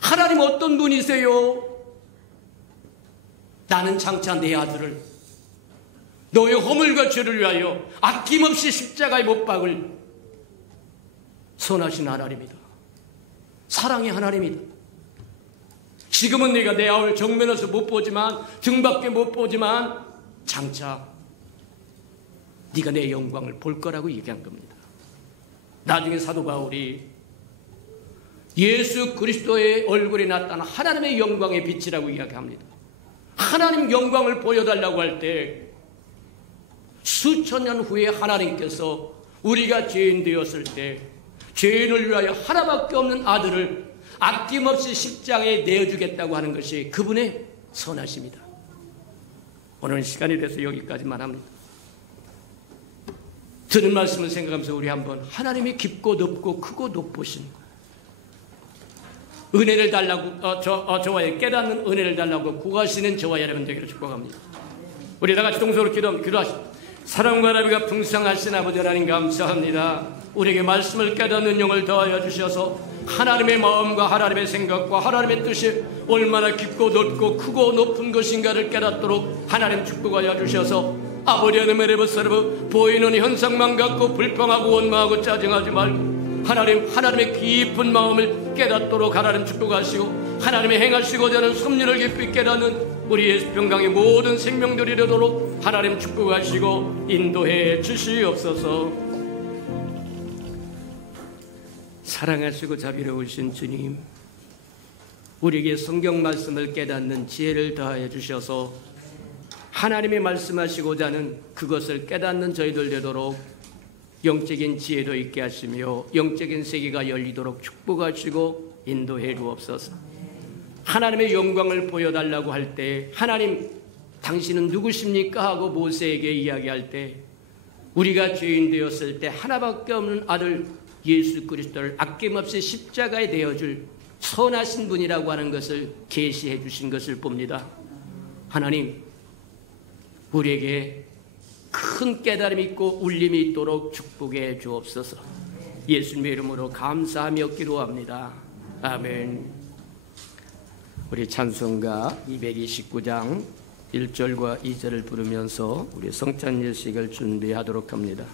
하나님 어떤 분이세요? 나는 장차 내 아들을 너의 허물과 죄를 위하여 아낌없이 십자가에 못 박을 선하신 하나님이다. 사랑의 하나님이다. 지금은 네가 내 아울 정면에서 못 보지만 등밖에 못 보지만 장차 네가 내 영광을 볼 거라고 얘기한 겁니다. 나중에 사도 바울이 예수 그리스도의 얼굴에 나타난 하나님의 영광의 빛이라고 이야기합니다. 하나님 영광을 보여달라고 할 때 수천 년 후에 하나님께서 우리가 죄인 되었을 때 죄인을 위하여 하나밖에 없는 아들을 아낌없이 십자가에 내어주겠다고 하는 것이 그분의 선하심이다. 오늘 시간이 돼서 여기까지만 합니다. 들은 말씀을 생각하면서 우리 한번 하나님이 깊고 높고 크고 높으신 은혜를 달라고 저와의 깨닫는 은혜를 달라고 구하시는 저와 여러분 되기를 축복합니다. 우리 다 같이 동서로 기도하십시오. 사랑과 나비가 풍성하신 아버지 하나님 감사합니다. 우리에게 말씀을 깨닫는 영을 더하여 주셔서 하나님의 마음과 하나님의 생각과 하나님의 뜻이 얼마나 깊고 넓고 크고 높은 것인가를 깨닫도록 하나님 축복하여 주셔서 아버지 하나님의 레버서르브 보이는 현상만 갖고 불평하고 원망하고 짜증하지 말고 하나님의 깊은 마음을 깨닫도록 하나님 축복하시고 하나님의 행하시고자 하는 섭리를 깊이 깨닫는 우리 예수 평강의 모든 생명들이 되도록 하나님 축복하시고 인도해 주시옵소서. 사랑하시고 자비로우신 주님, 우리에게 성경 말씀을 깨닫는 지혜를 더하여 주셔서 하나님이 말씀하시고자 하는 그것을 깨닫는 저희들 되도록 영적인 지혜도 있게 하시며 영적인 세계가 열리도록 축복하시고 인도해 주옵소서. 하나님의 영광을 보여달라고 할 때 하나님 당신은 누구십니까 하고 모세에게 이야기할 때 우리가 죄인 되었을 때 하나밖에 없는 아들 예수 그리스도를 아낌없이 십자가에 대어줄 선하신 분이라고 하는 것을 계시해 주신 것을 봅니다. 하나님, 우리에게 큰 깨달음이 있고 울림이 있도록 축복해 주옵소서. 예수님의 이름으로 감사하며 기도합니다. 아멘. 우리 찬송가 229장 1절과 2절을 부르면서 우리 성찬 예식을 준비하도록 합니다.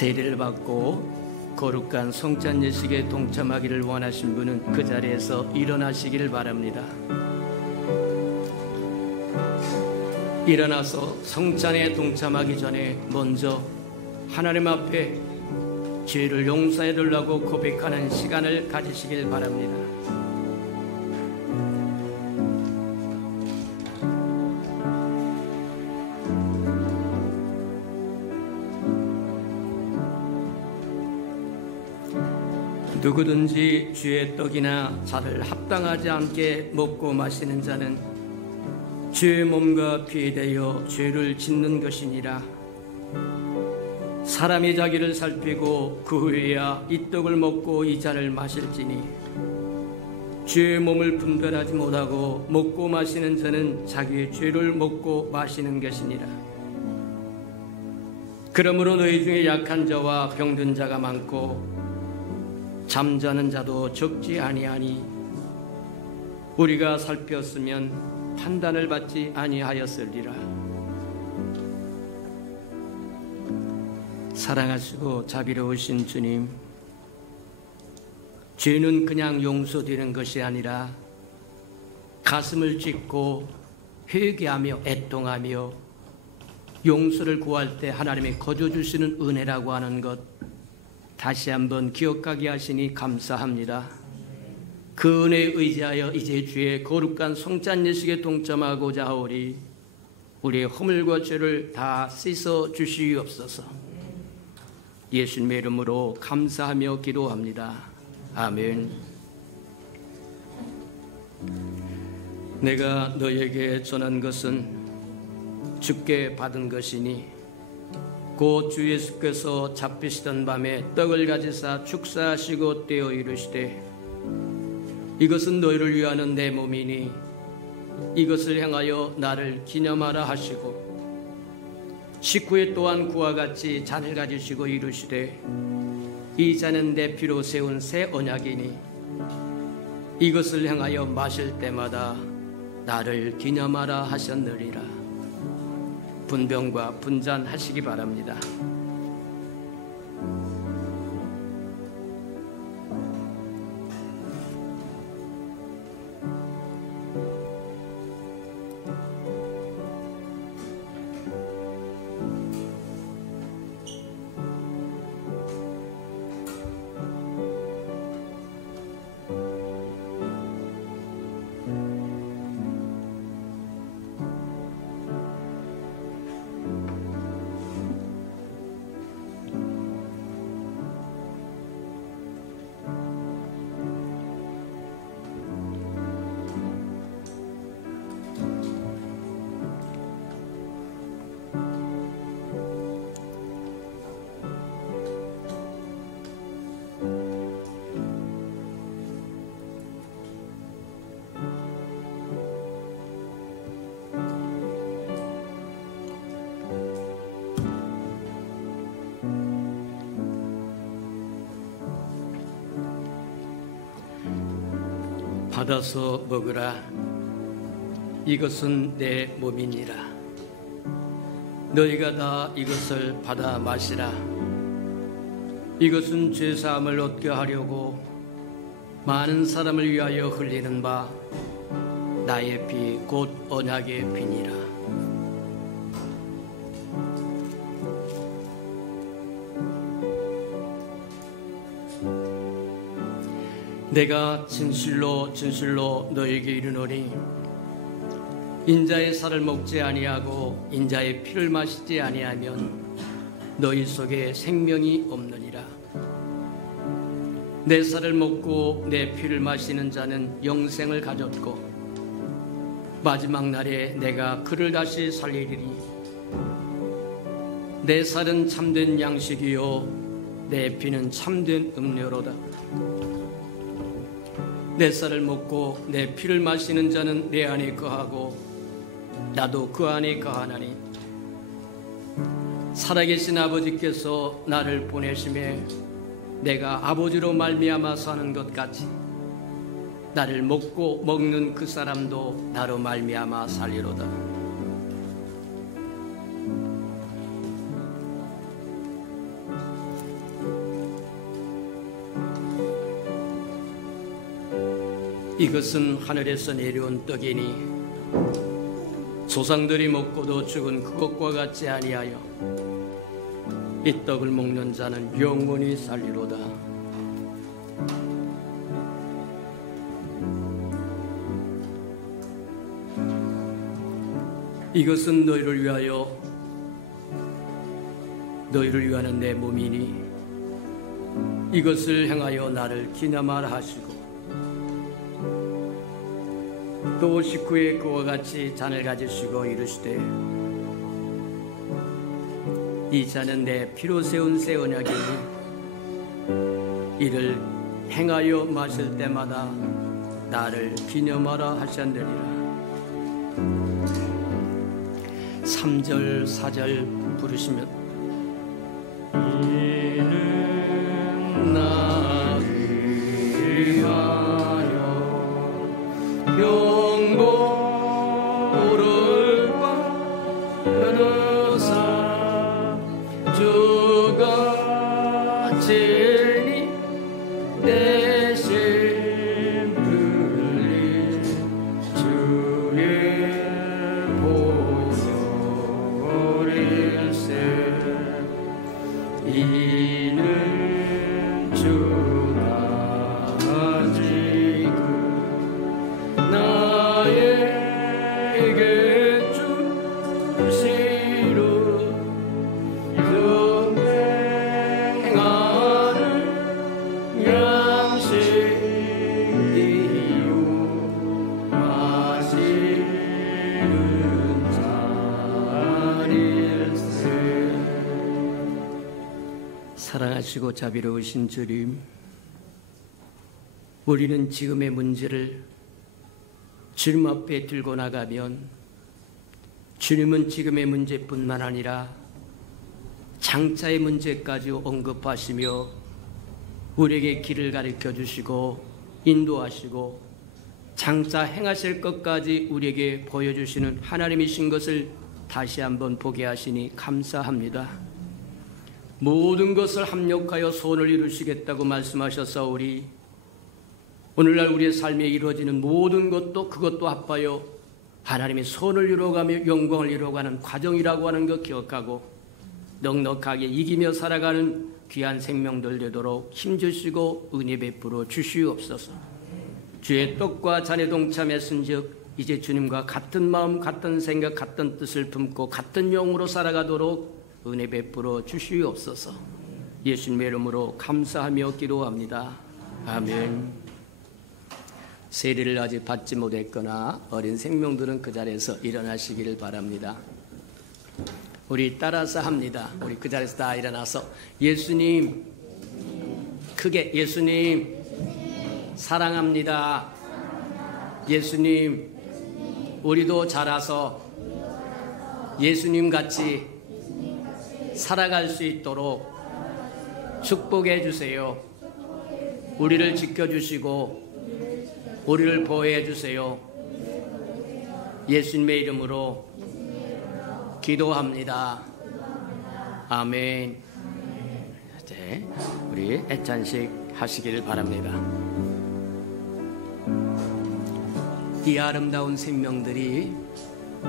세례를 받고 거룩한 성찬 예식에 동참하기를 원하신 분은 그 자리에서 일어나시기를 바랍니다. 일어나서 성찬에 동참하기 전에 먼저 하나님 앞에 죄를 용서해 달라고 고백하는 시간을 가지시길 바랍니다. 누구든지 주의 떡이나 잔을 합당하지 않게 먹고 마시는 자는 주의 몸과 피에 대하여 죄를 짓는 것이니라. 사람이 자기를 살피고 그 후에야 이 떡을 먹고 이 잔을 마실지니 주의 몸을 분별하지 못하고 먹고 마시는 자는 자기의 죄를 먹고 마시는 것이니라. 그러므로 너희 중에 약한 자와 병든 자가 많고 잠자는 자도 적지 아니하니 우리가 살폈으면 판단을 받지 아니하였으리라. 사랑하시고 자비로우신 주님, 죄는 그냥 용서되는 것이 아니라 가슴을 찢고 회개하며 애통하며 용서를 구할 때 하나님이 거둬주시는 은혜라고 하는 것 다시 한번 기억하게 하시니 감사합니다. 그 은혜에 의지하여 이제 주의 거룩한 성찬 예식에 동참하고자 하오리. 우리의 허물과 죄를 다 씻어 주시옵소서. 예수님의 이름으로 감사하며 기도합니다. 아멘. 내가 너에게 전한 것은 주께 받은 것이니 곧 주 예수께서 잡히시던 밤에 떡을 가지사 축사하시고 떼어 이르시되 이것은 너희를 위하는 내 몸이니 이것을 행하여 나를 기념하라 하시고 식후에 또한 그와 같이 잔을 가지시고 이르시되 이 잔은 내 피로 세운 새 언약이니 이것을 행하여 마실 때마다 나를 기념하라 하셨느니라. 분병과 분잔하시기 바랍니다. 받아서 먹으라. 이것은 내 몸이니라. 너희가 다 이것을 받아 마시라. 이것은 죄사함을 얻게 하려고 많은 사람을 위하여 흘리는 바 나의 피 곧 언약의 피니라. 내가 진실로 진실로 너에게 이르노니 인자의 살을 먹지 아니하고 인자의 피를 마시지 아니하면 너희 속에 생명이 없느니라. 내 살을 먹고 내 피를 마시는 자는 영생을 가졌고 마지막 날에 내가 그를 다시 살리리니 내 살은 참된 양식이요 내 피는 참된 음료로다. 내 쌀을 먹고 내 피를 마시는 자는 내 안에 거하고 나도 그 안에 거하나니 살아계신 아버지께서 나를 보내심에 내가 아버지로 말미암아 사는 것 같이 나를 먹고 먹는 그 사람도 나로 말미암아 살리로다. 이것은 하늘에서 내려온 떡이니 조상들이 먹고도 죽은 그것과 같지 아니하여 이 떡을 먹는 자는 영원히 살리로다. 이것은 너희를 위하는 내 몸이니 이것을 행하여 나를 기념하라 하시고 또 식후에 그와 같이 잔을 가지시고 이르시되 이 잔은 내 피로 세운 새 언약이니 이를 행하여 마실 때마다 나를 기념하라 하셨느니라. 3절 4절 부르시면 이는 나를 위하여 영고를 받으사 주가 진리 대신 흘린 주의 보혈일세 이는 주가 지금 나에게 주시로 행하는 양식이요 마시는 잔일세. 사랑하시고 자비로우신 주님, 우리는 지금의 문제를 주님 앞에 들고 나가면 주님은 지금의 문제뿐만 아니라 장차의 문제까지 언급하시며 우리에게 길을 가르쳐 주시고 인도하시고 장차 행하실 것까지 우리에게 보여주시는 하나님이신 것을 다시 한번 보게 하시니 감사합니다. 모든 것을 합력하여 소원을 이루시겠다고 말씀하셨사오니 오늘날 우리의 삶에 이루어지는 모든 것도 그것도 아파요 하나님의 소원을 이루어가며 영광을 이루어가는 과정이라고 하는 것 기억하고 넉넉하게 이기며 살아가는 귀한 생명들 되도록 힘주시고 은혜 베풀어 주시옵소서. 주의 떡과 잔에 동참했은즉 이제 주님과 같은 마음 같은 생각 같은 뜻을 품고 같은 영으로 살아가도록 은혜 베풀어 주시옵소서. 예수님의 이름으로 감사하며 기도합니다. 아멘. 세례를 아직 받지 못했거나 어린 생명들은 그 자리에서 일어나시기를 바랍니다. 우리 따라서 합니다. 우리 그 자리에서 다 일어나서 예수님, 크게 예수님 사랑합니다. 예수님, 우리도 자라서 예수님 같이 살아갈 수 있도록 축복해 주세요. 우리를 지켜주시고 우리를 보호해 주세요. 예수님의 이름으로 기도합니다. 아멘. 이제 우리 애찬식 하시기를 바랍니다. 이 아름다운 생명들이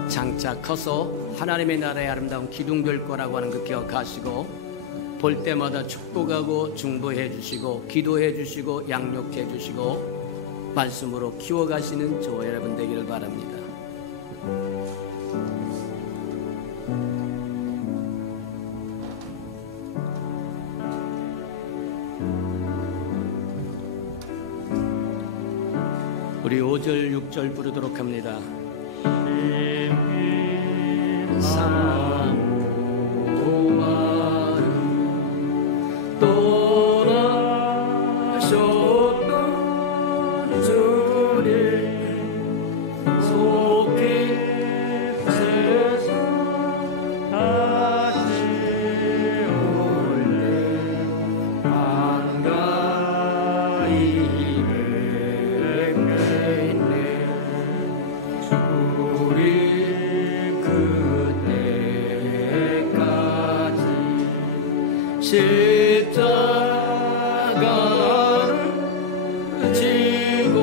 장차 커서 하나님의 나라의 아름다운 기둥 될 거라고 하는 거 기억하시고 볼 때마다 축복하고 중보해 주시고 기도해 주시고 양육해 주시고 말씀으로 키워가시는 저와 여러분 되기를 바랍니다. 우리 5절 6절 부르도록 합니다. 사모하는 떠나셨던 주님 속히 세상 다시 올래 반가이 십자가를 지고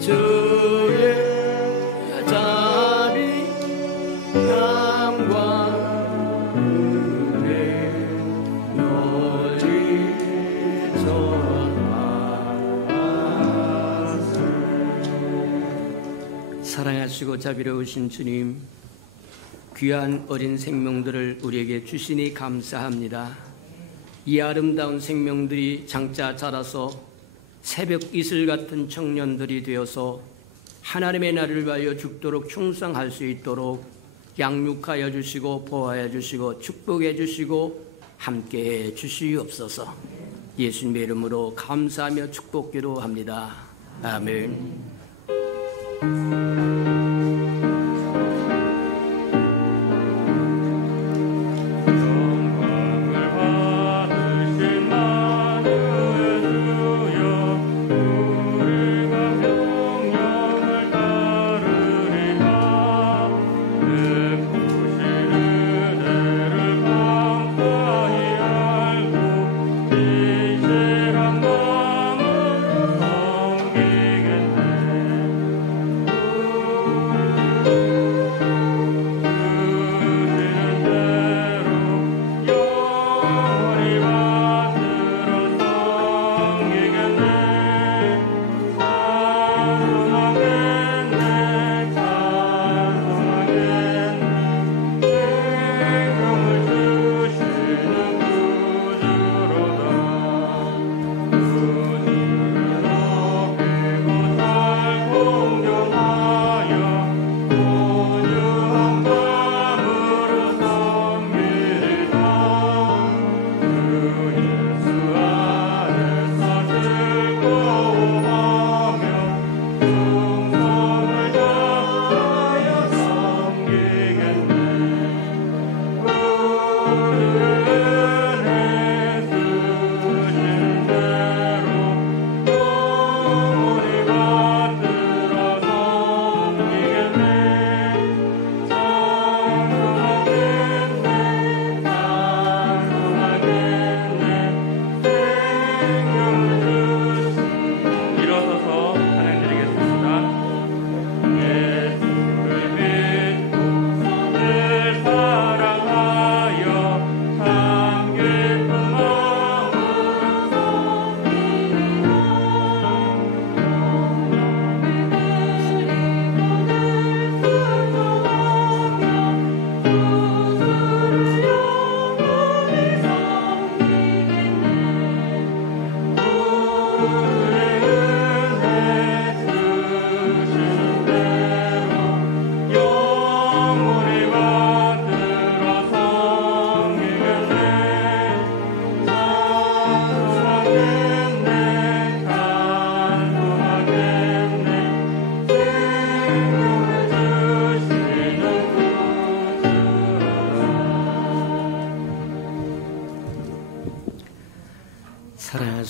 주의 자비 영광 은혜 널리 전하세. 사랑하시고 자비로우신 주님, 귀한 어린 생명들을 우리에게 주시니 감사합니다. 이 아름다운 생명들이 장차 자라서 새벽 이슬 같은 청년들이 되어서 하나님의 나라를 위하여 죽도록 충성할 수 있도록 양육하여 주시고 보호하여 주시고 축복해 주시고 함께해 주시옵소서. 예수님의 이름으로 감사하며 축복 기도합니다. 아멘.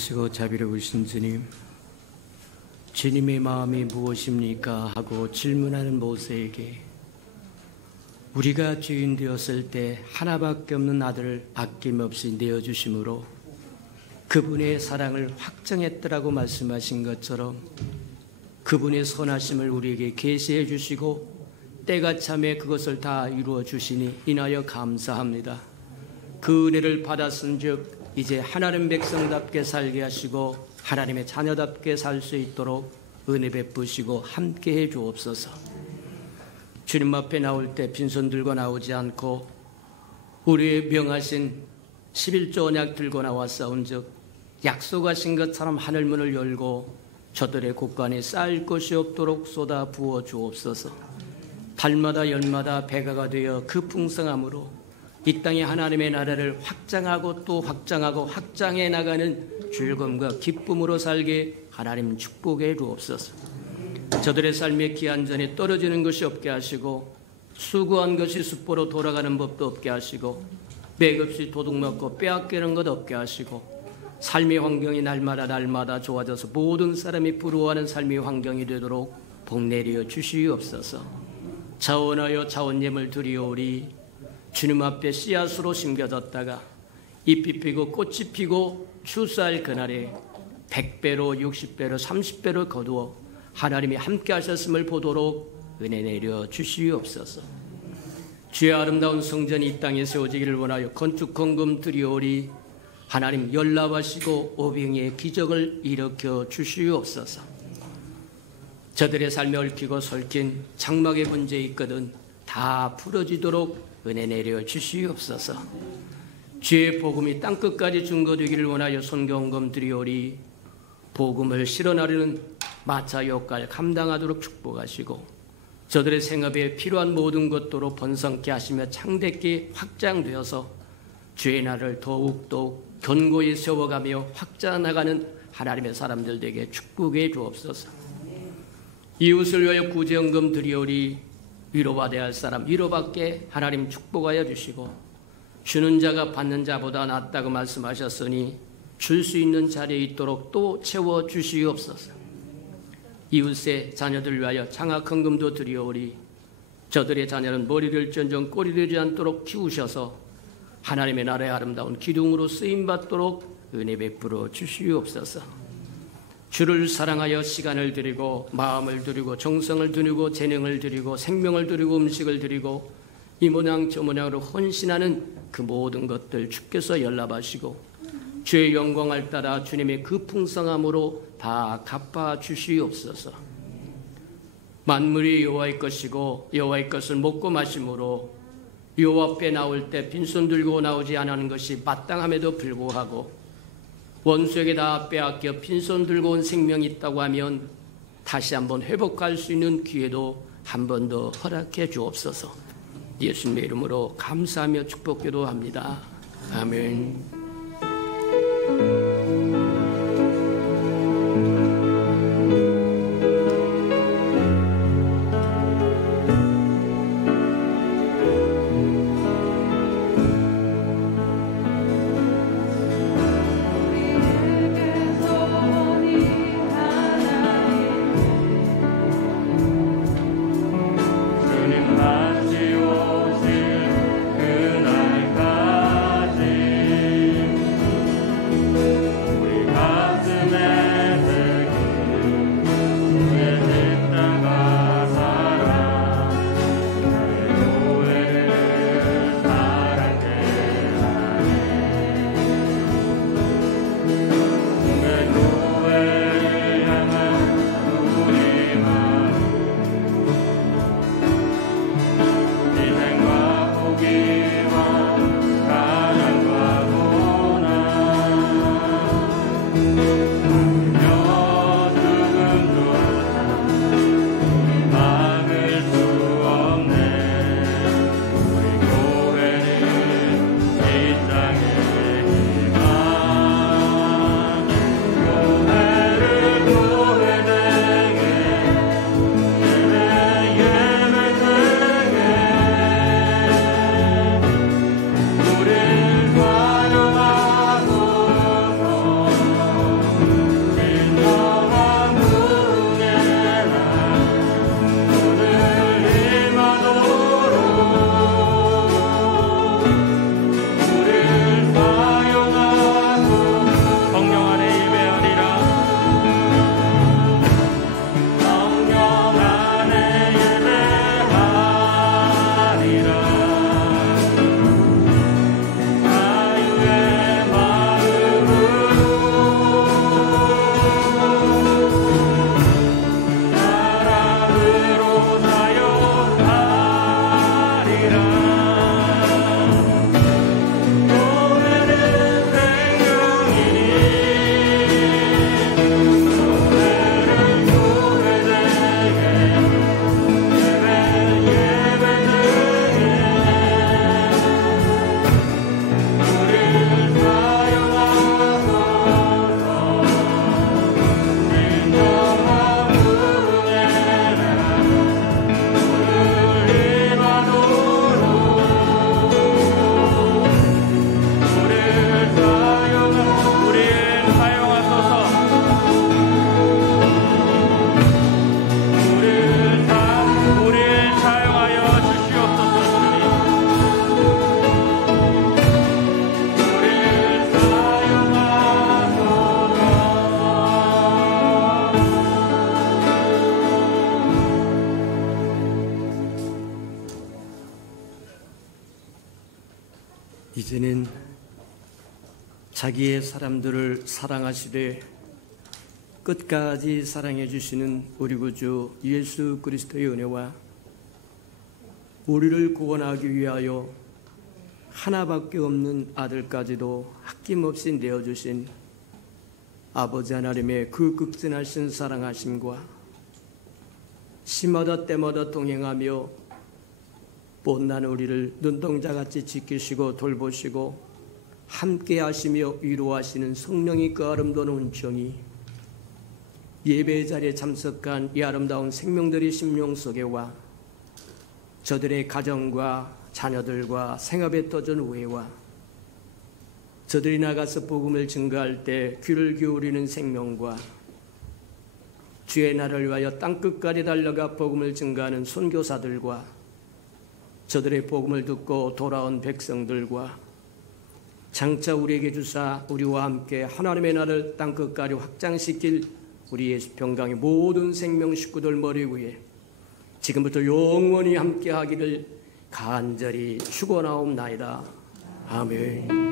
자비하시고 자비로우신 주님, 주님의 마음이 무엇입니까? 하고 질문하는 모세에게 우리가 죄인 되었을 때 하나밖에 없는 아들을 아낌없이 내어주심으로 그분의 사랑을 확정했더라고 말씀하신 것처럼 그분의 선하심을 우리에게 계시해 주시고 때가 참에 그것을 다 이루어 주시니 인하여 감사합니다. 그 은혜를 받았은즉 이제 하나님 백성답게 살게 하시고 하나님의 자녀답게 살 수 있도록 은혜 베푸시고 함께해 주옵소서. 주님 앞에 나올 때 빈손 들고 나오지 않고 우리의 명하신 11조 언약 들고 나왔사온즉 약속하신 것처럼 하늘문을 열고 저들의 곳간에 쌓일 것이 없도록 쏟아 부어 주옵소서. 달마다 열마다 배가가 되어 그 풍성함으로 이 땅에 하나님의 나라를 확장하고 또 확장하고 확장해 나가는 즐거움과 기쁨으로 살게 하나님 축복해 주옵소서. 저들의 삶의 기한전에 떨어지는 것이 없게 하시고 수고한 것이 숫보로 돌아가는 법도 없게 하시고 맥없이 도둑맞고 빼앗기는 것 없게 하시고 삶의 환경이 날마다 좋아져서 모든 사람이 부러워하는 삶의 환경이 되도록 복 내려 주시옵소서. 자원하여 자원예물 드리오리. 주님 앞에 씨앗으로 심겨졌다가 잎이 피고 꽃이 피고 추수할 그날에 100배로 60배로 30배로 거두어 하나님이 함께 하셨음을 보도록 은혜 내려 주시옵소서. 주의 아름다운 성전이 이 땅에 세워지기를 원하여 건축 헌금 드리오리. 하나님 연락하시고 오병이의 기적을 일으켜 주시옵소서. 저들의 삶에 얽히고 설킨 장막의 문제 있거든 다 풀어지도록 은혜 내려 주시옵소서. 주의 복음이 땅끝까지 증거되기를 원하여 선교헌금 드리오리. 복음을 실현하려는 마차 역할 감당하도록 축복하시고 저들의 생업에 필요한 모든 것도로 번성케 하시며 창대케 확장되어서 주의 나라를 더욱더 견고히 세워가며 확장나가는 하나님의 사람들 되게 축복해 주옵소서. 이웃을 위하여 구제헌금 드리오리. 위로받아야 할 사람 위로받게 하나님 축복하여 주시고 주는 자가 받는 자보다 낫다고 말씀하셨으니 줄 수 있는 자리에 있도록 또 채워 주시옵소서. 이웃의 자녀들 위하여 장학헌금도 드리오리. 저들의 자녀는 머리를 전정 꼬리 되지 않도록 키우셔서 하나님의 나라의 아름다운 기둥으로 쓰임받도록 은혜 베풀어 주시옵소서. 주를 사랑하여 시간을 드리고 마음을 드리고 정성을 드리고 재능을 드리고 생명을 드리고 음식을 드리고 이 모양 저 모양으로 헌신하는 그 모든 것들 주께서 연락하시고 주의 영광을 따라 주님의 그 풍성함으로 다 갚아 주시옵소서. 만물이 여호와의 것이고 여호와의 것을 먹고 마심으로 여호와 앞에 나올 때 빈손 들고 나오지 않은 것이 마땅함에도 불구하고 원수에게 다 빼앗겨 빈손 들고 온 생명이 있다고 하면 다시 한번 회복할 수 있는 기회도 한 번 더 허락해 주옵소서. 예수님의 이름으로 감사하며 축복 기도합니다. 아멘. 주님 다시 오실 그날까지 이제는 자기의 사람들을 사랑하시되 끝까지 사랑해 주시는 우리 구주 예수 그리스도의 은혜와 우리를 구원하기 위하여 하나밖에 없는 아들까지도 아낌없이 내어주신 아버지 하나님의 그 극진하신 사랑하심과 시마다 때마다 동행하며 못난 우리를 눈동자같이 지키시고 돌보시고 함께 하시며 위로하시는 성령의 그 아름다운 은총이 예배 자리에 참석한 이 아름다운 생명들의 심령 속에와 저들의 가정과 자녀들과 생업에 터진 우애와 저들이 나가서 복음을 증거할 때 귀를 기울이는 생명과 주의 날을 위하여 땅끝까지 달려가 복음을 증거하는 선교사들과 저들의 복음을 듣고 돌아온 백성들과 장차 우리에게 주사 우리와 함께 하나님의 나라를 땅끝까지 확장시킬 우리 예수 평강의 모든 생명 식구들 머리 위에 지금부터 영원히 함께 하기를 간절히 축원하옵나이다. 아멘.